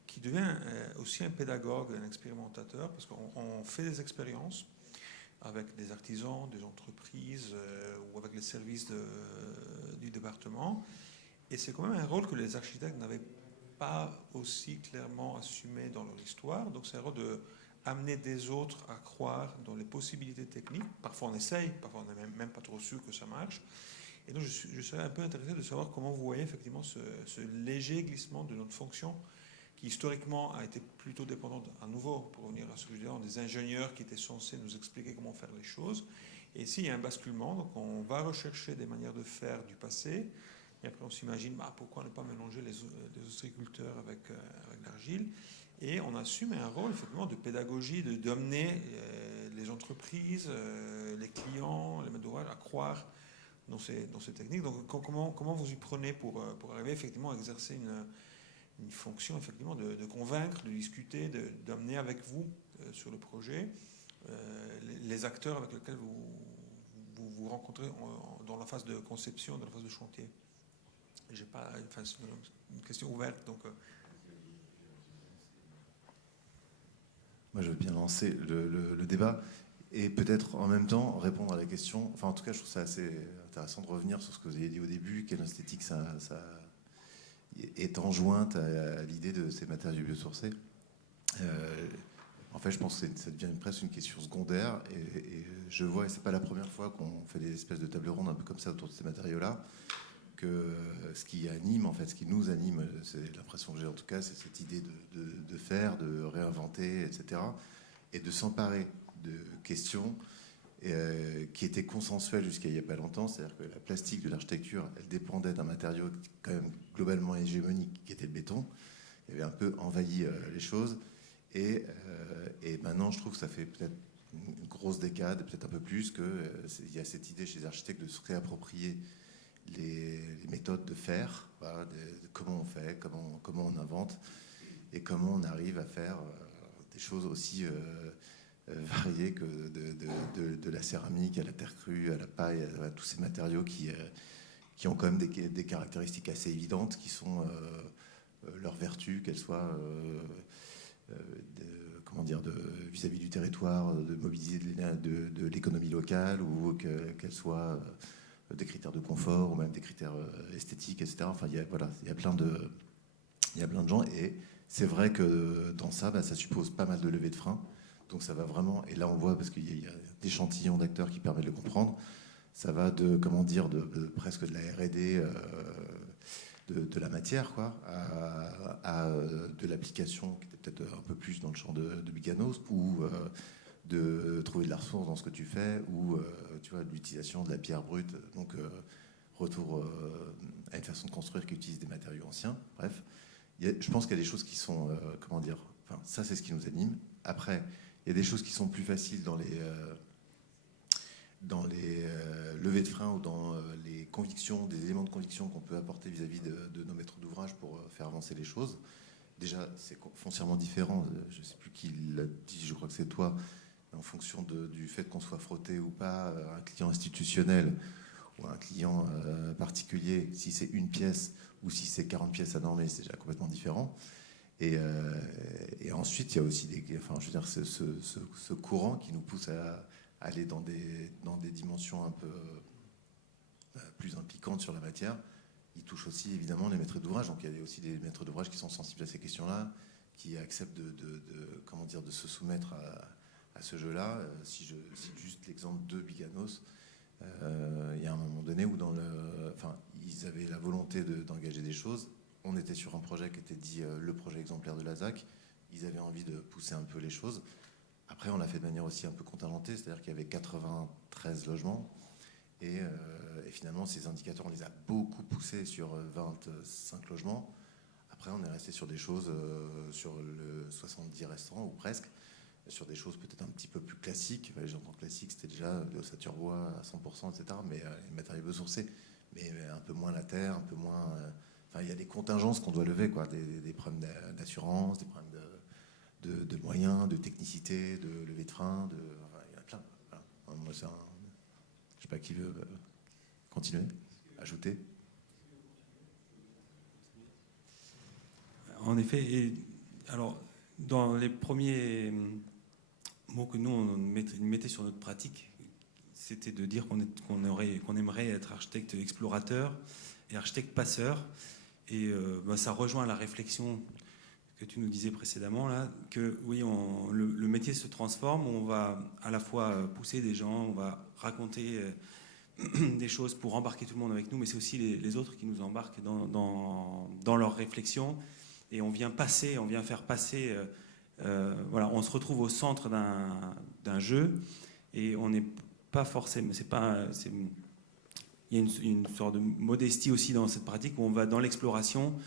qui devient aussi un pédagogue, un expérimentateur, parce qu'on fait des expériences avec des artisans, des entreprises ou avec les services du département. Et c'est quand même un rôle que les architectes n'avaient pas aussi clairement assumé dans leur histoire. Donc c'est un rôle amener des autres à croire dans les possibilités techniques. Parfois on essaye, parfois on n'est même pas trop sûr que ça marche. Et donc je serais un peu intéressé de savoir comment vous voyez effectivement ce léger glissement de notre fonction qui historiquement a été plutôt dépendante, à nouveau, pour revenir à ce que je disais, des ingénieurs qui étaient censés nous expliquer comment faire les choses. Et ici, il y a un basculement, donc on va rechercher des manières de faire du passé, et après on s'imagine pourquoi ne pas mélanger les ostréiculteurs avec l'argile. Et on assume un rôle effectivement de pédagogie, d'amener les entreprises, les clients, les maîtres d'ouvrage à croire dans ces techniques. Donc comment vous y prenez pour arriver effectivement à exercer une fonction effectivement de convaincre, de discuter, d'amener avec vous sur le projet les acteurs avec lesquels vous rencontrez dans la phase de conception, dans la phase de chantier. J'ai pas une question ouverte, donc. Moi, je veux bien lancer le débat et peut-être en même temps répondre à la question. Enfin, en tout cas, je trouve ça assez intéressant de revenir sur ce que vous avez dit au début, quelle esthétique ça est enjointe à l'idée de ces matériaux biosourcés. En fait, je pense que ça devient presque une question secondaire. Et je vois, et c'est pas la première fois qu'on fait des espèces de tables rondes un peu comme ça autour de ces matériaux-là, que ce qui anime, en fait, ce qui nous anime, c'est l'impression que j'ai en tout cas, c'est cette idée de faire, de réinventer, etc. Et de s'emparer de questions qui étaient consensuelles jusqu'à il n'y a pas longtemps. C'est-à-dire que la plastique de l'architecture, elle dépendait d'un matériau quand même globalement hégémonique qui était le béton. Il avait un peu envahi les choses. Et maintenant, je trouve que ça fait peut-être une grosse décade, peut-être un peu plus, qu'il y a cette idée chez les architectes de se réapproprier les méthodes de faire, voilà, de comment on fait, comment on invente, et comment on arrive à faire des choses aussi variées que de la céramique à la terre crue, à la paille, à tous ces matériaux qui ont quand même des caractéristiques assez évidentes, qui sont leurs vertus, qu'elles soient vis-à-vis du territoire, de mobiliser de l'économie locale, ou qu'elles soient des critères de confort ou même des critères esthétiques, etc. Enfin, il y a plein de gens, et c'est vrai que dans ça, ça suppose pas mal de levée de frein. Donc ça va vraiment, et là on voit, parce qu'il y a des échantillons d'acteurs qui permettent de le comprendre, ça va de presque de la R&D de la matière, quoi, à de l'application qui était peut-être un peu plus dans le champ de Biganos, ou de trouver de la ressource dans ce que tu fais, ou tu vois, de l'utilisation de la pierre brute, donc retour à une façon de construire qui utilise des matériaux anciens. Bref, je pense qu'il y a des choses qui sont, ça c'est ce qui nous anime. Après, il y a des choses qui sont plus faciles dans les levées de frein ou dans les convictions, des éléments de conviction qu'on peut apporter vis-à-vis de nos maîtres d'ouvrage pour faire avancer les choses. Déjà, c'est foncièrement différent. Je ne sais plus qui l'a dit, je crois que c'est toi. En fonction du fait qu'on soit frotté ou pas, un client institutionnel ou un client particulier, si c'est une pièce ou si c'est 40 pièces à normer, c'est déjà complètement différent. Et ensuite, il y a aussi ce courant qui nous pousse à aller dans des dimensions un peu plus impliquantes sur la matière. Il touche aussi évidemment les maîtres d'ouvrage. Donc il y a aussi des maîtres d'ouvrage qui sont sensibles à ces questions-là, qui acceptent de se soumettre à ce jeu-là. Si je cite juste l'exemple de Biganos, il y a un moment donné où ils avaient la volonté d'engager des choses. On était sur un projet qui était dit le projet exemplaire de la ZAC. Ils avaient envie de pousser un peu les choses. Après, on l'a fait de manière aussi un peu contingentée, c'est-à-dire qu'il y avait 93 logements. Et finalement, ces indicateurs, on les a beaucoup poussés sur 25 logements. Après, on est resté sur des choses, sur le 70 restants, ou presque, sur des choses peut-être un petit peu plus classiques. J'entends classique, c'était déjà de l'ossature bois à 100%, etc., mais les matériaux biosourcés, mais un peu moins la terre, un peu moins... il y a des contingences qu'on doit lever, quoi, des problèmes d'assurance, des problèmes de moyens, de technicité, de levée de frein, il y en a plein. Voilà. Moi, je ne sais pas qui veut continuer, ajouter. En effet, alors dans les premiers mots que nous on mettait sur notre pratique, c'était de dire qu'on aimerait être architecte explorateur et architecte passeur. Et ça rejoint la réflexion que tu nous disais précédemment, là, que oui, le métier se transforme, on va à la fois pousser des gens, on va raconter des choses pour embarquer tout le monde avec nous, mais c'est aussi les autres qui nous embarquent dans leurs réflexions, et on vient faire passer, voilà, on se retrouve au centre d'un jeu, et on n'est pas forcément, il y a une sorte de modestie aussi dans cette pratique où on va dans l'exploration.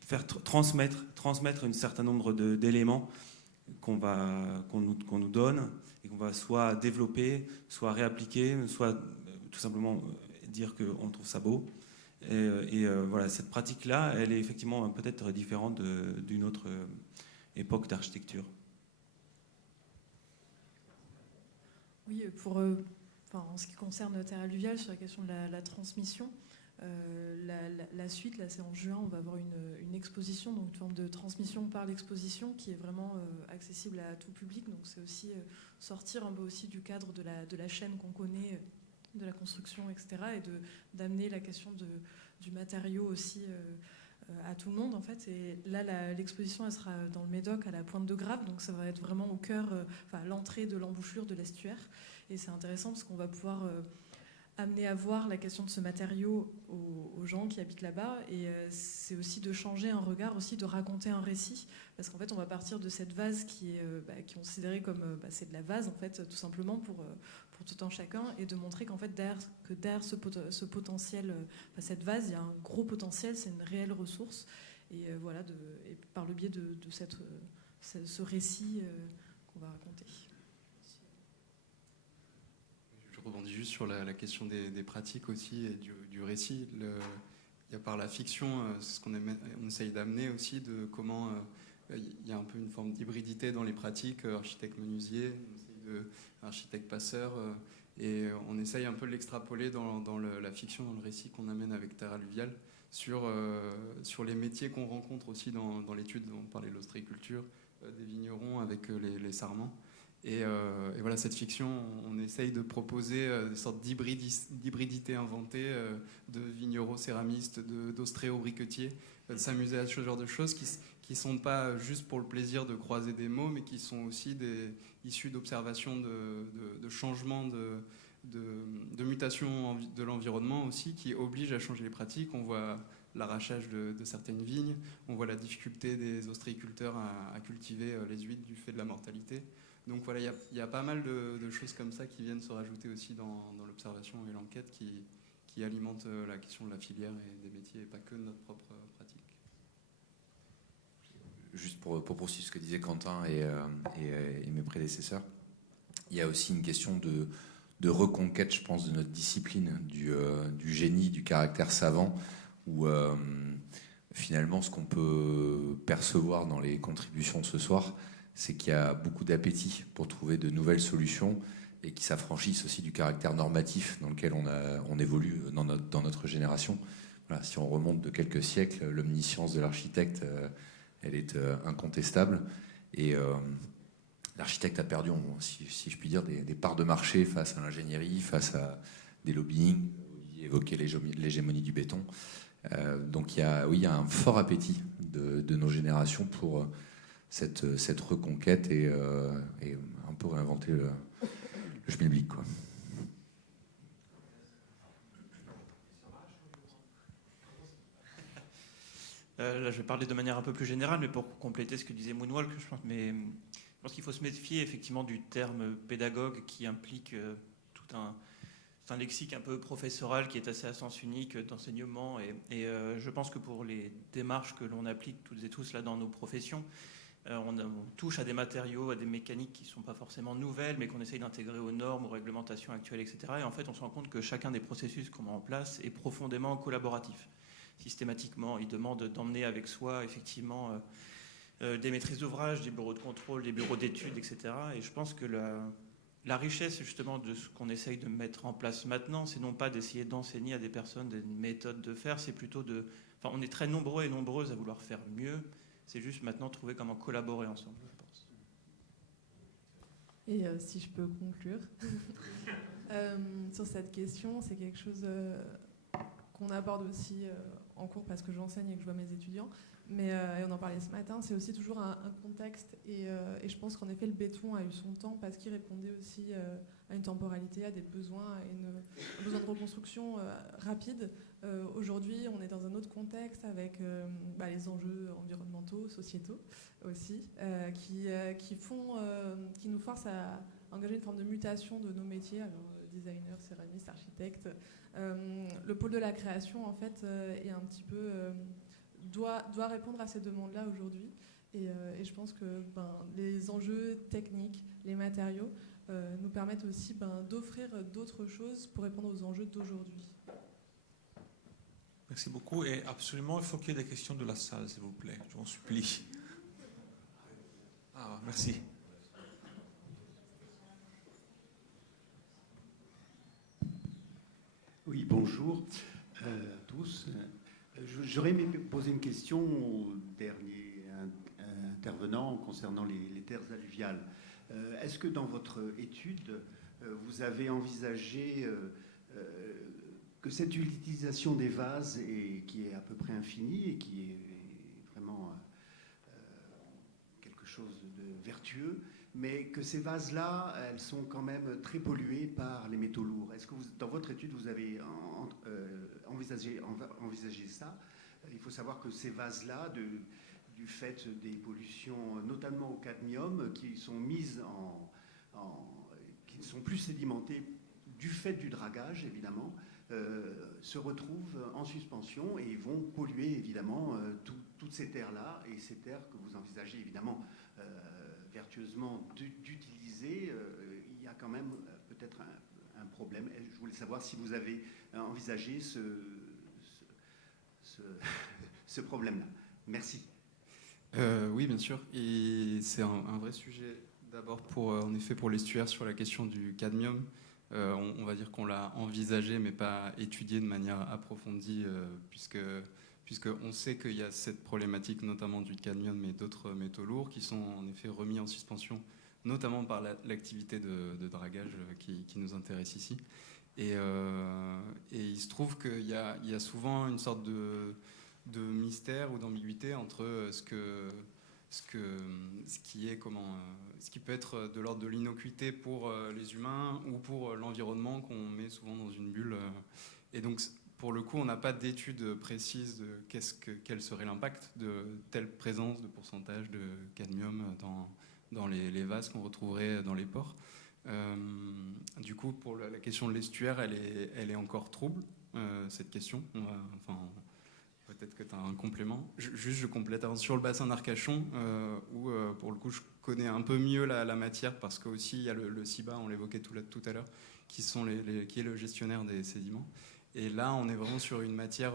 Faire transmettre un certain nombre d'éléments qu'on nous donne et qu'on va soit développer, soit réappliquer, soit tout simplement dire qu'on trouve ça beau. Et voilà, cette pratique-là, elle est effectivement peut-être différente d'une autre époque d'architecture. Oui, en ce qui concerne Terre Alluviale, sur la question de la transmission, la suite, là c'est en juin, on va avoir une exposition, donc une forme de transmission par l'exposition qui est vraiment accessible à tout public. Donc c'est aussi sortir un peu aussi du cadre de la chaîne qu'on connaît, de la construction, etc. et d'amener la question du matériau aussi à tout le monde en fait. Et là l'exposition elle sera dans le Médoc à la Pointe de Grave, donc ça va être vraiment au cœur, l'entrée de l'embouchure de l'estuaire. Et c'est intéressant parce qu'on va pouvoir amener à voir la question de ce matériau aux gens qui habitent là-bas, et c'est aussi de changer un regard, aussi de raconter un récit, parce qu'en fait on va partir de cette vase qui est considérée comme c'est de la vase en fait, tout simplement pour tout un chacun, et de montrer qu'en fait derrière ce potentiel, cette vase, il y a un gros potentiel, c'est une réelle ressource, et voilà, et par le biais de ce récit qu'on va raconter. Je rebondis juste sur la question des pratiques aussi et du récit. Il y a par la fiction, c'est ce on essaye d'amener aussi, de comment il y a un peu une forme d'hybridité dans les pratiques, architecte menuisier, architecte passeur, et on essaye un peu de l'extrapoler dans la fiction, dans le récit qu'on amène avec Terre Alluviale, sur les métiers qu'on rencontre aussi dans l'étude. On parlait de l'ostréiculture, des vignerons avec les sarments. Et voilà, cette fiction, on essaye de proposer des sortes d'hybridité inventée, de vignerons céramistes, d'ostréo-briquetiers, de s'amuser à ce genre de choses qui sont pas juste pour le plaisir de croiser des mots, mais qui sont aussi issus d'observations de changements, de mutations de l'environnement aussi, qui obligent à changer les pratiques. On voit l'arrachage de certaines vignes, on voit la difficulté des ostréiculteurs à cultiver les huîtres du fait de la mortalité. Donc voilà, il y a pas mal de choses comme ça qui viennent se rajouter aussi dans l'observation et l'enquête qui alimentent la question de la filière et des métiers, et pas que notre propre pratique. Juste pour poursuivre ce que disaient Quentin et mes prédécesseurs, il y a aussi une question de reconquête, je pense, de notre discipline, du génie, du caractère savant, où finalement ce qu'on peut percevoir dans les contributions de ce soir, c'est qu'il y a beaucoup d'appétit pour trouver de nouvelles solutions et qui s'affranchissent aussi du caractère normatif dans lequel on évolue dans notre génération. Voilà, si on remonte de quelques siècles, l'omniscience de l'architecte, elle est incontestable. Et l'architecte a perdu, si je puis dire, des parts de marché face à l'ingénierie, face à des lobbying. Olivier évoquait l'hégémonie du béton. Donc il y a un fort appétit de nos générations pour cette reconquête et un peu réinventer le schmilblick, quoi. Là, je vais parler de manière un peu plus générale, mais pour compléter ce que disait Moonwalk, je pense qu'il faut se méfier effectivement du terme pédagogue qui implique tout un lexique un peu professoral qui est assez à sens unique d'enseignement. Et je pense que pour les démarches que l'on applique toutes et tous là dans nos professions, on touche à des matériaux, à des mécaniques qui ne sont pas forcément nouvelles, mais qu'on essaye d'intégrer aux normes, aux réglementations actuelles, etc. Et en fait, on se rend compte que chacun des processus qu'on met en place est profondément collaboratif. Systématiquement, il demande d'emmener avec soi, effectivement, des maîtrises d'ouvrage, des bureaux de contrôle, des bureaux d'études, etc. Et je pense que la richesse, justement, de ce qu'on essaye de mettre en place maintenant, c'est non pas d'essayer d'enseigner à des personnes des méthodes de faire, c'est plutôt on est très nombreux et nombreuses à vouloir faire mieux. C'est juste maintenant trouver comment collaborer ensemble, je pense. Et si je peux conclure sur cette question, c'est quelque chose qu'on aborde aussi en cours parce que j'enseigne et que je vois mes étudiants. Mais et on en parlait ce matin, c'est aussi toujours un contexte. Et je pense qu'en effet, le béton a eu son temps parce qu'il répondait aussi à une temporalité, à des besoins, à un besoin de reconstruction rapide. Aujourd'hui, on est dans un autre contexte avec les enjeux environnementaux, sociétaux aussi, qui nous forcent à engager une forme de mutation de nos métiers. Alors, designer, céramiste, architecte. Le pôle de la création, en fait, est un petit peu doit répondre à ces demandes-là aujourd'hui. Et je pense que les enjeux techniques, les matériaux, nous permettent aussi d'offrir d'autres choses pour répondre aux enjeux d'aujourd'hui. Merci beaucoup. Et absolument, il faut qu'il y ait des questions de la salle, s'il vous plaît. Je vous en supplie. Ah, merci. Oui, bonjour à tous. J'aurais aimé poser une question au dernier intervenant concernant les terres alluviales. Est-ce que dans votre étude, vous avez envisagé que cette utilisation des vases, qui est à peu près infinie et qui est vraiment quelque chose de vertueux, mais que ces vases-là, elles sont quand même très polluées par les métaux lourds. Est-ce que dans votre étude, vous avez envisagé ça? Il faut savoir que ces vases-là, du fait des pollutions, notamment au cadmium, qui sont mises qui ne sont plus sédimentées du fait du dragage, évidemment, se retrouvent en suspension et vont polluer, évidemment, toutes ces terres-là, et ces terres que vous envisagez, évidemment, vertueusement d'utiliser, il y a quand même peut-être un problème. Et je voulais savoir si vous avez envisagé ce problème-là. Merci. Oui, bien sûr. Et c'est un vrai sujet d'abord en effet pour l'estuaire sur la question du cadmium. On va dire qu'on l'a envisagé mais pas étudié de manière approfondie puisqu'on sait qu'il y a cette problématique notamment du cadmium et d'autres métaux lourds qui sont en effet remis en suspension, notamment par l'activité de dragage qui nous intéresse ici. Et il se trouve qu'il y a souvent une sorte de mystère ou d'ambiguïté entre ce qui peut être de l'ordre de l'innocuité pour les humains ou pour l'environnement qu'on met souvent dans une bulle. Et donc, pour le coup, on n'a pas d'étude précise de quel serait l'impact de telle présence de pourcentage de cadmium dans les vases qu'on retrouverait dans les ports. Du coup, pour la question de l'estuaire, elle est encore trouble, cette question. Peut-être que tu as un complément. Je complète sur le bassin d'Arcachon, où pour le coup je connais un peu mieux la matière, parce qu'aussi il y a le CIBA, on l'évoquait tout à l'heure, qui est le gestionnaire des sédiments. Et là, on est vraiment sur une matière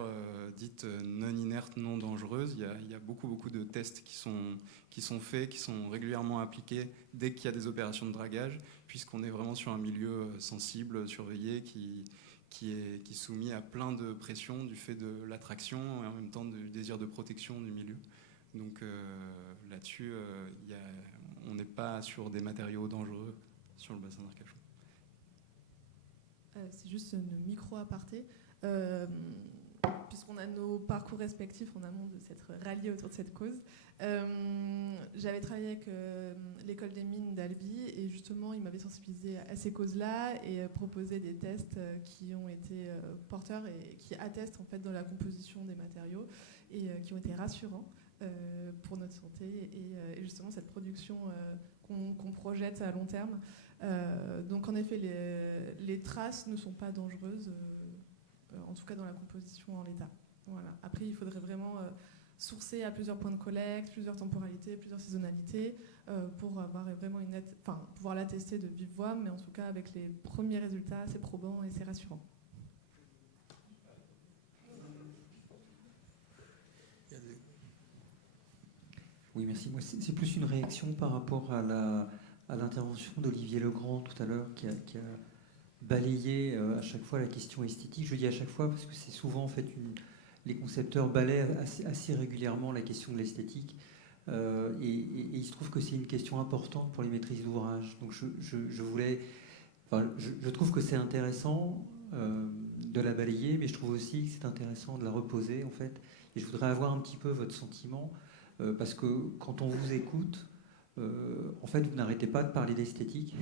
dite non inerte, non dangereuse. Il y a beaucoup de tests qui sont faits, qui sont régulièrement appliqués dès qu'il y a des opérations de dragage, puisqu'on est vraiment sur un milieu sensible, surveillé, qui est soumis à plein de pressions du fait de l'attraction et en même temps du désir de protection du milieu. Donc là-dessus, on n'est pas sur des matériaux dangereux sur le bassin d'Arcachon. C'est juste une micro-aparté. Puisqu'on a nos parcours respectifs en amont de s'être ralliés autour de cette cause. J'avais travaillé avec l'école des mines d'Albi et justement, ils m'avaient sensibilisé à ces causes-là et proposé des tests qui ont été porteurs et qui attestent en fait de la composition des matériaux et qui ont été rassurants pour notre santé et justement cette production qu'on projette à long terme. Donc en effet, les traces ne sont pas dangereuses. En tout cas dans la composition en l'état. Voilà. Après, il faudrait vraiment sourcer à plusieurs points de collecte, plusieurs temporalités, plusieurs saisonnalités, pour avoir vraiment pouvoir l'attester de vive voix, mais en tout cas avec les premiers résultats, c'est probant et c'est rassurant. Oui, merci. Moi, c'est plus une réaction par rapport à l'intervention d'Olivier Legrand tout à l'heure, qui a balayer à chaque fois la question esthétique. Je dis à chaque fois parce que c'est souvent en fait les concepteurs balayent assez régulièrement la question de l'esthétique et il se trouve que c'est une question importante pour les maîtrises d'ouvrage. Donc je trouve que c'est intéressant de la balayer, mais je trouve aussi que c'est intéressant de la reposer, en fait. Et je voudrais avoir un petit peu votre sentiment, parce que quand on vous écoute, en fait, vous n'arrêtez pas de parler d'esthétique,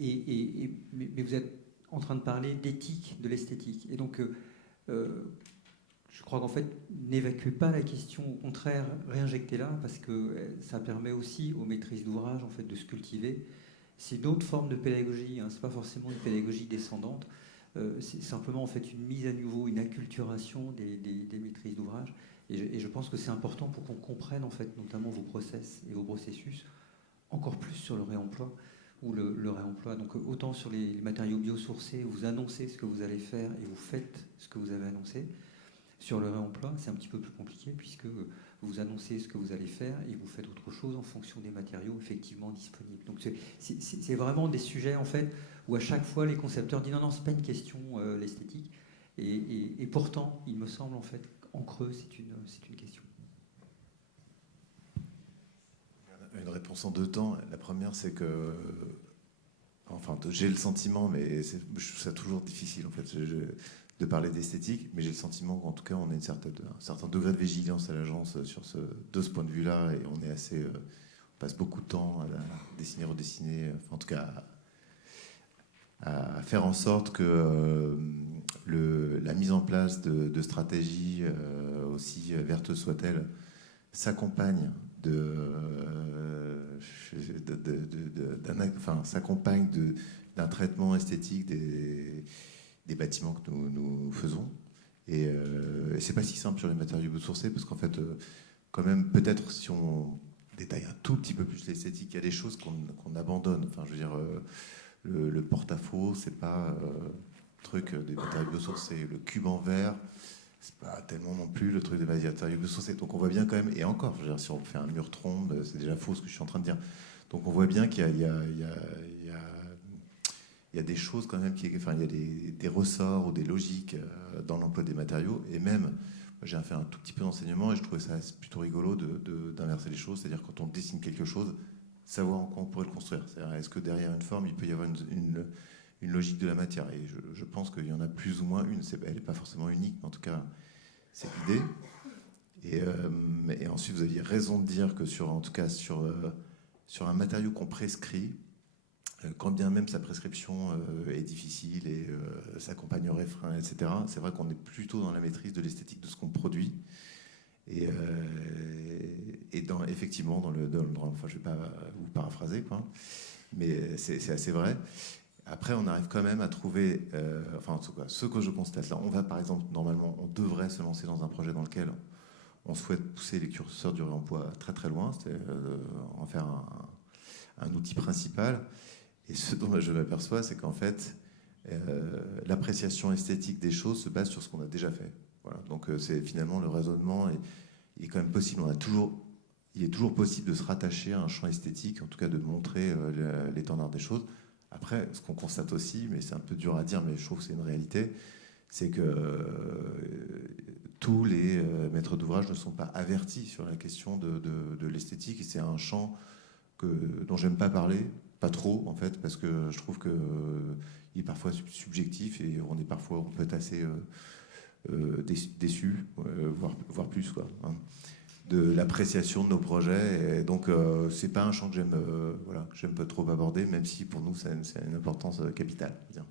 mais vous êtes en train de parler d'éthique de l'esthétique. Et donc, je crois qu'en fait, n'évacuez pas la question, au contraire, réinjectez-la, parce que ça permet aussi aux maîtrises d'ouvrage, en fait, de se cultiver. C'est une autre forme de pédagogie, hein, c'est pas forcément une pédagogie descendante, c'est simplement en fait une mise à niveau, une acculturation des maîtrises d'ouvrage. Et je pense que c'est important pour qu'on comprenne en fait notamment vos process et vos processus, encore plus sur le réemploi ou le réemploi. Donc autant sur les matériaux biosourcés, vous annoncez ce que vous allez faire et vous faites ce que vous avez annoncé. Sur le réemploi, c'est un petit peu plus compliqué puisque vous annoncez ce que vous allez faire et vous faites autre chose en fonction des matériaux effectivement disponibles. Donc c'est vraiment des sujets en fait où à chaque fois les concepteurs disent non, c'est pas une question l'esthétique. Et pourtant, il me semble en fait en creux, c'est une question. Une réponse en 2 temps. La première, c'est que, enfin, j'ai le sentiment, mais je trouve ça toujours difficile en fait de parler d'esthétique, mais j'ai le sentiment qu'en tout cas, on a un certain degré de vigilance à l'agence de ce point de vue-là, et on est assez, on passe beaucoup de temps à dessiner, redessiner, enfin, en tout cas à faire en sorte que la mise en place de stratégies, aussi vertes soient-elles, s'accompagne d'un traitement esthétique des bâtiments que nous faisons. Et c'est pas si simple sur les matériaux biosourcés, parce qu'en fait, quand même, peut-être si on détaille un tout petit peu plus l'esthétique, il y a des choses qu'on abandonne. Enfin, je veux dire, le porte-à-faux, c'est pas truc des matériaux biosourcés. Le cube en verre, c'est pas tellement non plus le truc des matériaux biosourcés. Donc on voit bien quand même, et encore, je veux dire, si on fait un mur trombe, c'est déjà faux ce que je suis en train de dire. Donc on voit bien qu'il y a des choses quand même, enfin, il y a des ressorts ou des logiques dans l'emploi des matériaux. Et même, j'ai fait un tout petit peu d'enseignement et je trouvais ça plutôt rigolo d'inverser les choses. C'est-à-dire quand on dessine quelque chose, savoir en quoi on pourrait le construire. C'est-à-dire, est-ce que derrière une forme, il peut y avoir une logique de la matière? Et je pense qu'il y en a plus ou moins une. Elle n'est pas forcément unique, mais en tout cas, c'est l'idée. Et ensuite, vous aviez raison de dire que sur un matériau qu'on prescrit, quand bien même sa prescription est difficile et s'accompagnerait frein, etc., c'est vrai qu'on est plutôt dans la maîtrise de l'esthétique de ce qu'on produit. Et effectivement, dans le droit, enfin, je ne vais pas vous paraphraser, quoi, mais c'est assez vrai. Après, on arrive quand même à trouver, enfin, en tout cas, ce que je constate là, on va par exemple, normalement, on devrait se lancer dans un projet dans lequel on souhaite pousser les curseurs du réemploi très très loin, c'est en faire un outil principal. Et ce dont je m'aperçois, c'est qu'en fait, l'appréciation esthétique des choses se base sur ce qu'on a déjà fait. Voilà. Donc c'est finalement le raisonnement, il est quand même possible, il est toujours possible de se rattacher à un champ esthétique, en tout cas de montrer l'étendard des choses. Après, ce qu'on constate aussi, mais c'est un peu dur à dire, mais je trouve que c'est une réalité, c'est que tous les maîtres d'ouvrage ne sont pas avertis sur la question de l'esthétique, et c'est un champ dont j'aime pas parler, pas trop en fait, parce que je trouve que il est parfois subjectif et on peut être assez déçu, voire plus, quoi, hein, de l'appréciation de nos projets. Et donc c'est pas un champ que j'aime pas trop aborder, même si pour nous c'est une importance capitale. Bien.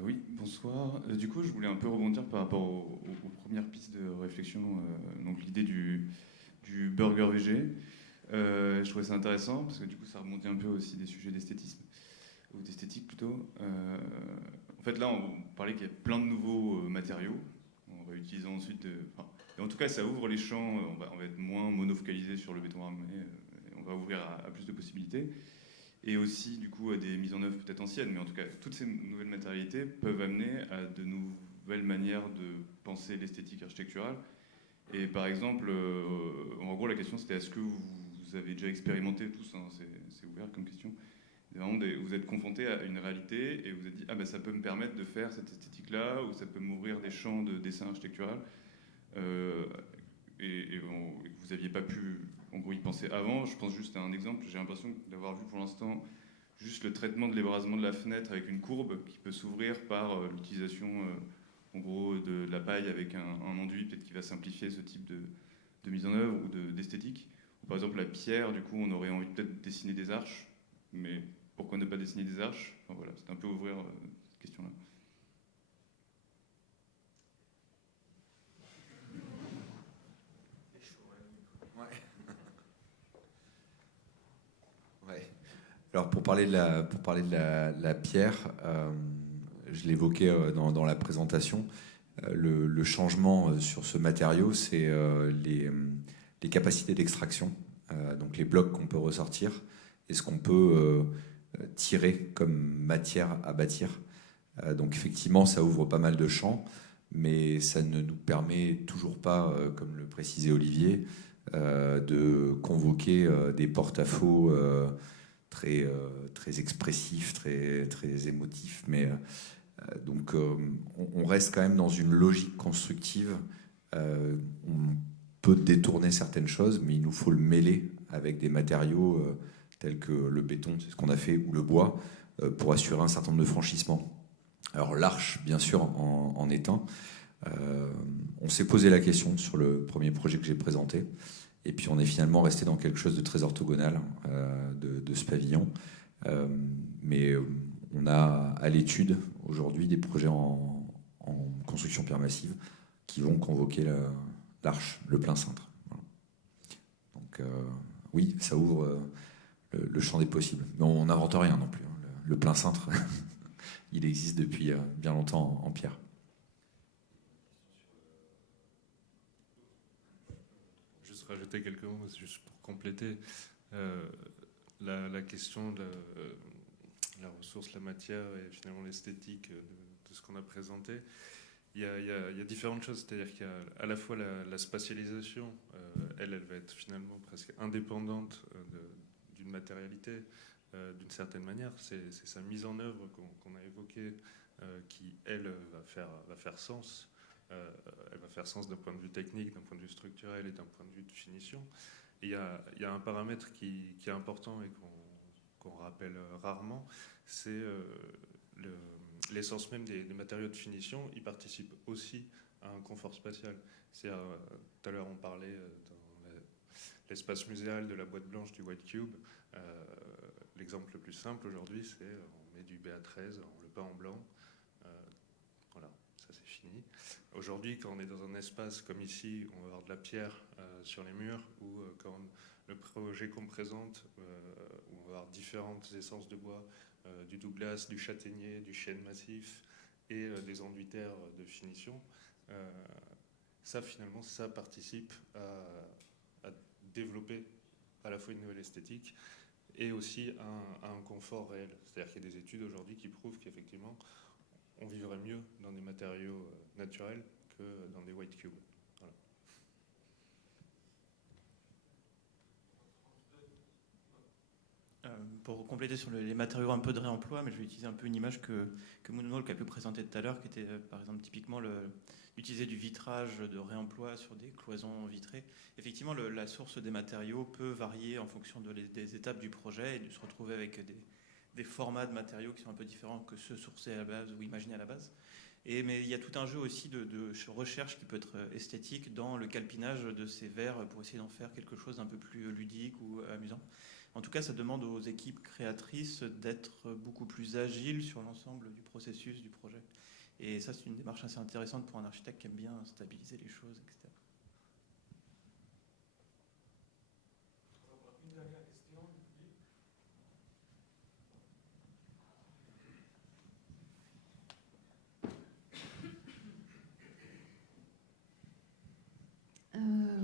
Oui, bonsoir. Du coup, je voulais un peu rebondir par rapport aux premières pistes de réflexion, donc l'idée du burger végé. Je trouvais ça intéressant parce que du coup, ça remontait un peu aussi des sujets d'esthétisme, ou d'esthétique plutôt. En fait, là, on parlait qu'il y a plein de nouveaux matériaux. On va utiliser ensuite... et en tout cas, ça ouvre les champs. On va être moins monofocalisé sur le béton armé. On va ouvrir à plus de possibilités. Et aussi, du coup, à des mises en œuvre peut-être anciennes. Mais en tout cas, toutes ces nouvelles matérialités peuvent amener à de nouvelles manières de penser l'esthétique architecturale. Et par exemple, en gros, la question, c'était est-ce que vous avez déjà expérimenté tous, hein, c'est ouvert comme question, vous êtes confronté à une réalité et vous êtes dit, ah ben ça peut me permettre de faire cette esthétique-là, ou ça peut m'ouvrir des champs de dessin architectural. et vous n'aviez pas pu en gros y penser avant. Je pense juste à un exemple. J'ai l'impression d'avoir vu pour l'instant juste le traitement de l'ébrasement de la fenêtre avec une courbe qui peut s'ouvrir par l'utilisation en gros de la paille avec un enduit peut-être qui va simplifier ce type de mise en œuvre ou d'esthétique. Par exemple, la pierre, du coup, on aurait envie peut-être de dessiner des arches, mais pourquoi ne pas dessiner des arches? Enfin, voilà, c'est un peu ouvrir cette question-là. Ouais. Alors pour parler de la pierre, je l'évoquais dans la présentation, le changement sur ce matériau, c'est les capacités d'extraction, donc les blocs qu'on peut ressortir et ce qu'on peut tirer comme matière à bâtir. Donc effectivement, ça ouvre pas mal de champs, mais ça ne nous permet toujours pas, comme le précisait Olivier, de convoquer des porte-à-faux très expressifs, très émotifs. Mais donc on reste quand même dans une logique constructive. On peut détourner certaines choses, mais il nous faut le mêler avec des matériaux tels que le béton, c'est ce qu'on a fait, ou le bois, pour assurer un certain nombre de franchissements. Alors l'arche, bien sûr, en est un. On s'est posé la question sur le premier projet que j'ai présenté, et puis on est finalement resté dans quelque chose de très orthogonal de ce pavillon. Mais on a à l'étude aujourd'hui des projets en construction pierre massive qui vont convoquer l'arche, le plein cintre. Voilà. Donc oui, ça ouvre le champ des possibles. Mais on n'invente rien non plus. Hein. Le plein cintre, il existe depuis bien longtemps en pierre. Juste rajouter quelques mots, juste pour compléter la question de la ressource, la matière et finalement l'esthétique de ce qu'on a présenté. Il y a différentes choses, c'est-à-dire qu'il y a à la fois la spatialisation, elle va être finalement presque indépendante d'une matérialité, d'une certaine manière. C'est sa mise en œuvre qu'on a évoquée qui, elle, va faire sens. Elle va faire sens d'un point de vue technique, d'un point de vue structurel et d'un point de vue de finition. Et il y a un paramètre qui est important et qu'on rappelle rarement, c'est l'essence même des matériaux de finition. Ils participent aussi à un confort spatial. Tout à l'heure, on parlait dans l'espace muséal de la boîte blanche du White Cube. L'exemple le plus simple aujourd'hui, c'est on met du BA13, on le peint en blanc. Voilà, ça c'est fini. Aujourd'hui, quand on est dans un espace comme ici, on va avoir de la pierre sur les murs, ou quand le projet qu'on présente, où on va avoir différentes essences de bois, du Douglas, du châtaignier, du chêne massif et des enduits terre de finition, ça finalement, ça participe à développer à la fois une nouvelle esthétique et aussi un confort réel. C'est-à-dire qu'il y a des études aujourd'hui qui prouvent qu'effectivement, on vivrait mieux dans des matériaux naturels que dans des white cubes. Voilà. Pour compléter sur les matériaux un peu de réemploi, mais je vais utiliser un peu une image que Moonwalk a pu présenter tout à l'heure, qui était par exemple typiquement d'utiliser du vitrage de réemploi sur des cloisons vitrées. Effectivement, la source des matériaux peut varier en fonction des étapes du projet et de se retrouver avec des formats de matériaux qui sont un peu différents que ceux sourcés à la base ou imaginés à la base. Mais il y a tout un jeu aussi de recherche qui peut être esthétique dans le calpinage de ces verres pour essayer d'en faire quelque chose d'un peu plus ludique ou amusant. En tout cas, ça demande aux équipes créatrices d'être beaucoup plus agiles sur l'ensemble du processus du projet. Et ça, c'est une démarche assez intéressante pour un architecte qui aime bien stabiliser les choses, etc. Une dernière question.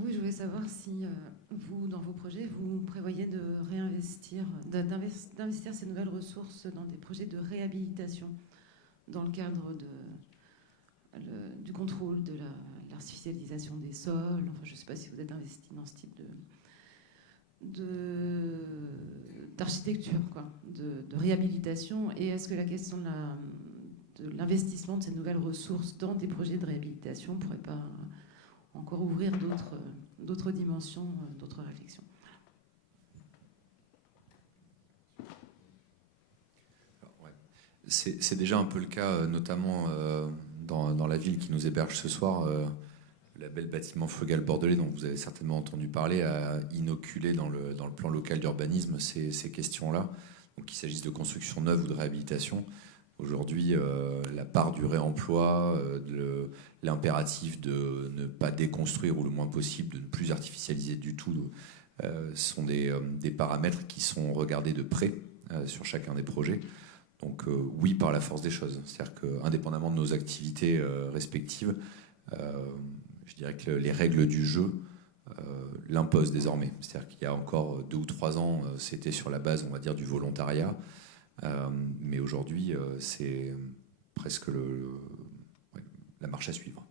Oui, je voulais savoir si vous, dans vos projets, vous prévoyez de d'investir ces nouvelles ressources dans des projets de réhabilitation dans le cadre du contrôle de l'artificialisation des sols. Enfin, je ne sais pas si vous êtes investi dans ce type d'architecture, de réhabilitation. Et est-ce que la question de l'investissement de ces nouvelles ressources dans des projets de réhabilitation ne pourrait pas encore ouvrir d'autres dimensions, d'autres réflexions. C'est déjà un peu le cas, notamment dans la ville qui nous héberge ce soir. Le label bâtiment frugal bordelais, dont vous avez certainement entendu parler, a inoculé dans le plan local d'urbanisme ces questions-là. Donc qu'il s'agisse de construction neuve ou de réhabilitation. Aujourd'hui, la part du réemploi, l'impératif de ne pas déconstruire ou le moins possible, de ne plus artificialiser du tout, sont des paramètres qui sont regardés de près sur chacun des projets. Donc oui, par la force des choses. C'est-à-dire qu'indépendamment de nos activités respectives, je dirais que les règles du jeu l'imposent désormais. C'est-à-dire qu'il y a encore 2 ou 3 ans, c'était sur la base, on va dire, du volontariat. Mais aujourd'hui, c'est presque la marche à suivre.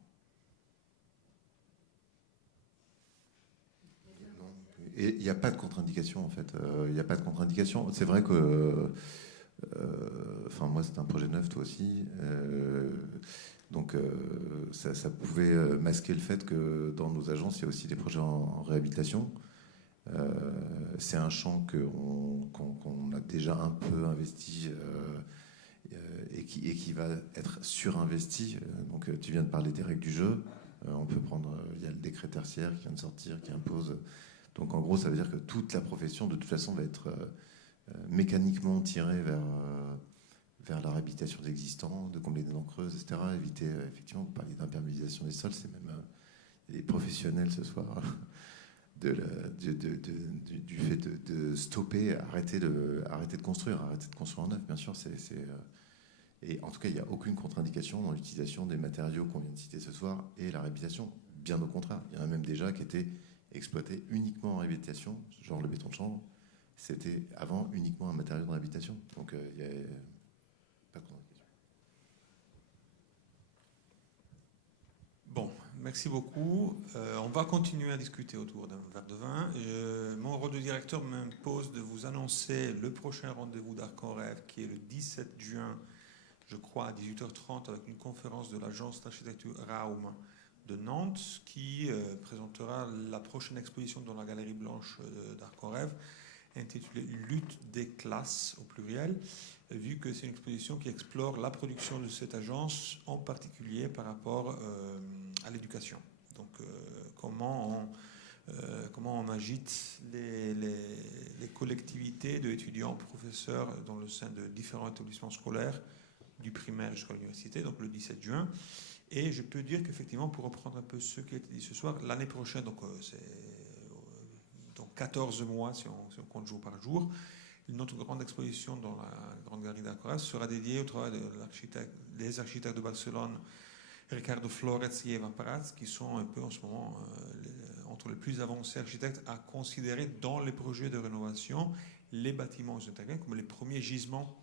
Et il n'y a pas de contre-indication, en fait. Il n'y a pas de contre-indication. C'est vrai que... Enfin, moi, c'est un projet neuf, toi aussi. Donc, ça pouvait masquer le fait que dans nos agences, il y a aussi des projets en réhabilitation. C'est un champ qu'on a déjà un peu investi et qui va être surinvesti. Donc, tu viens de parler des règles du jeu. On peut prendre... Il y a le décret tertiaire qui vient de sortir, qui impose... Donc, en gros, ça veut dire que toute la profession, de toute façon, va être... mécaniquement tiré vers la réhabilitation d'existants, de combler des dents creuses, etc. Éviter, effectivement, vous parliez d'imperméabilisation des sols, c'est même les professionnels ce soir du fait de stopper, arrêter de construire en neuf, bien sûr. Et en tout cas, il n'y a aucune contre-indication dans l'utilisation des matériaux qu'on vient de citer ce soir et la réhabilitation. Bien au contraire, il y en a même déjà qui étaient exploités uniquement en réhabilitation, genre le béton de chanvre. C'était avant uniquement un matériau de réhabilitation. Donc, il n'y a pas de contre-indication. Bon, merci beaucoup. On va continuer à discuter autour d'un verre de vin. Mon rôle de directeur m'impose de vous annoncer le prochain rendez-vous d'Arc en Rêve, qui est le 17 juin, je crois, à 18h30, avec une conférence de l'agence d'architecture Raum de Nantes, qui présentera la prochaine exposition dans la Galerie Blanche d'Arc en Rêve, intitulée Lutte des classes au pluriel, vu que c'est une exposition qui explore la production de cette agence, en particulier par rapport à l'éducation. Donc comment on agite les collectivités d'étudiants, professeurs dans le sein de différents établissements scolaires, du primaire jusqu'à l'université, donc le 17 juin. Et je peux dire qu'effectivement, pour reprendre un peu ce qui a été dit ce soir, l'année prochaine, donc c'est... 14 mois, si on compte jour par jour. Notre grande exposition dans la Grande Galerie d'Arc en Rêve sera dédiée au travail des architectes de Barcelone, Ricardo Flores et Eva Prats, qui sont un peu en ce moment entre les plus avancés architectes à considérer dans les projets de rénovation les bâtiments intermédiaires comme les premiers gisements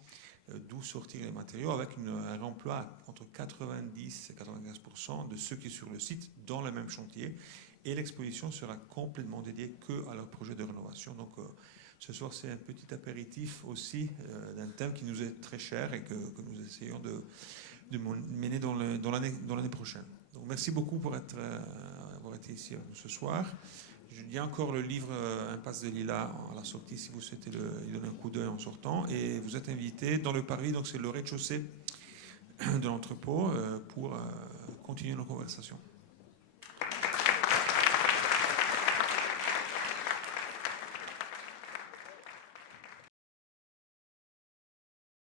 d'où sortir les matériaux, avec un remploi entre 90 et 95% de ceux qui sont sur le site dans le même chantier. Et l'exposition sera complètement dédiée qu'à leur projet de rénovation. Donc ce soir, c'est un petit apéritif aussi d'un thème qui nous est très cher et que nous essayons de mener dans l'année prochaine. Donc merci beaucoup pour avoir été ici ce soir. Je dis encore le livre Impasse de Lilas à la sortie si vous souhaitez y donner un coup d'œil en sortant. Et vous êtes invités dans le parvis, donc c'est le rez-de-chaussée de l'entrepôt, pour continuer nos conversations.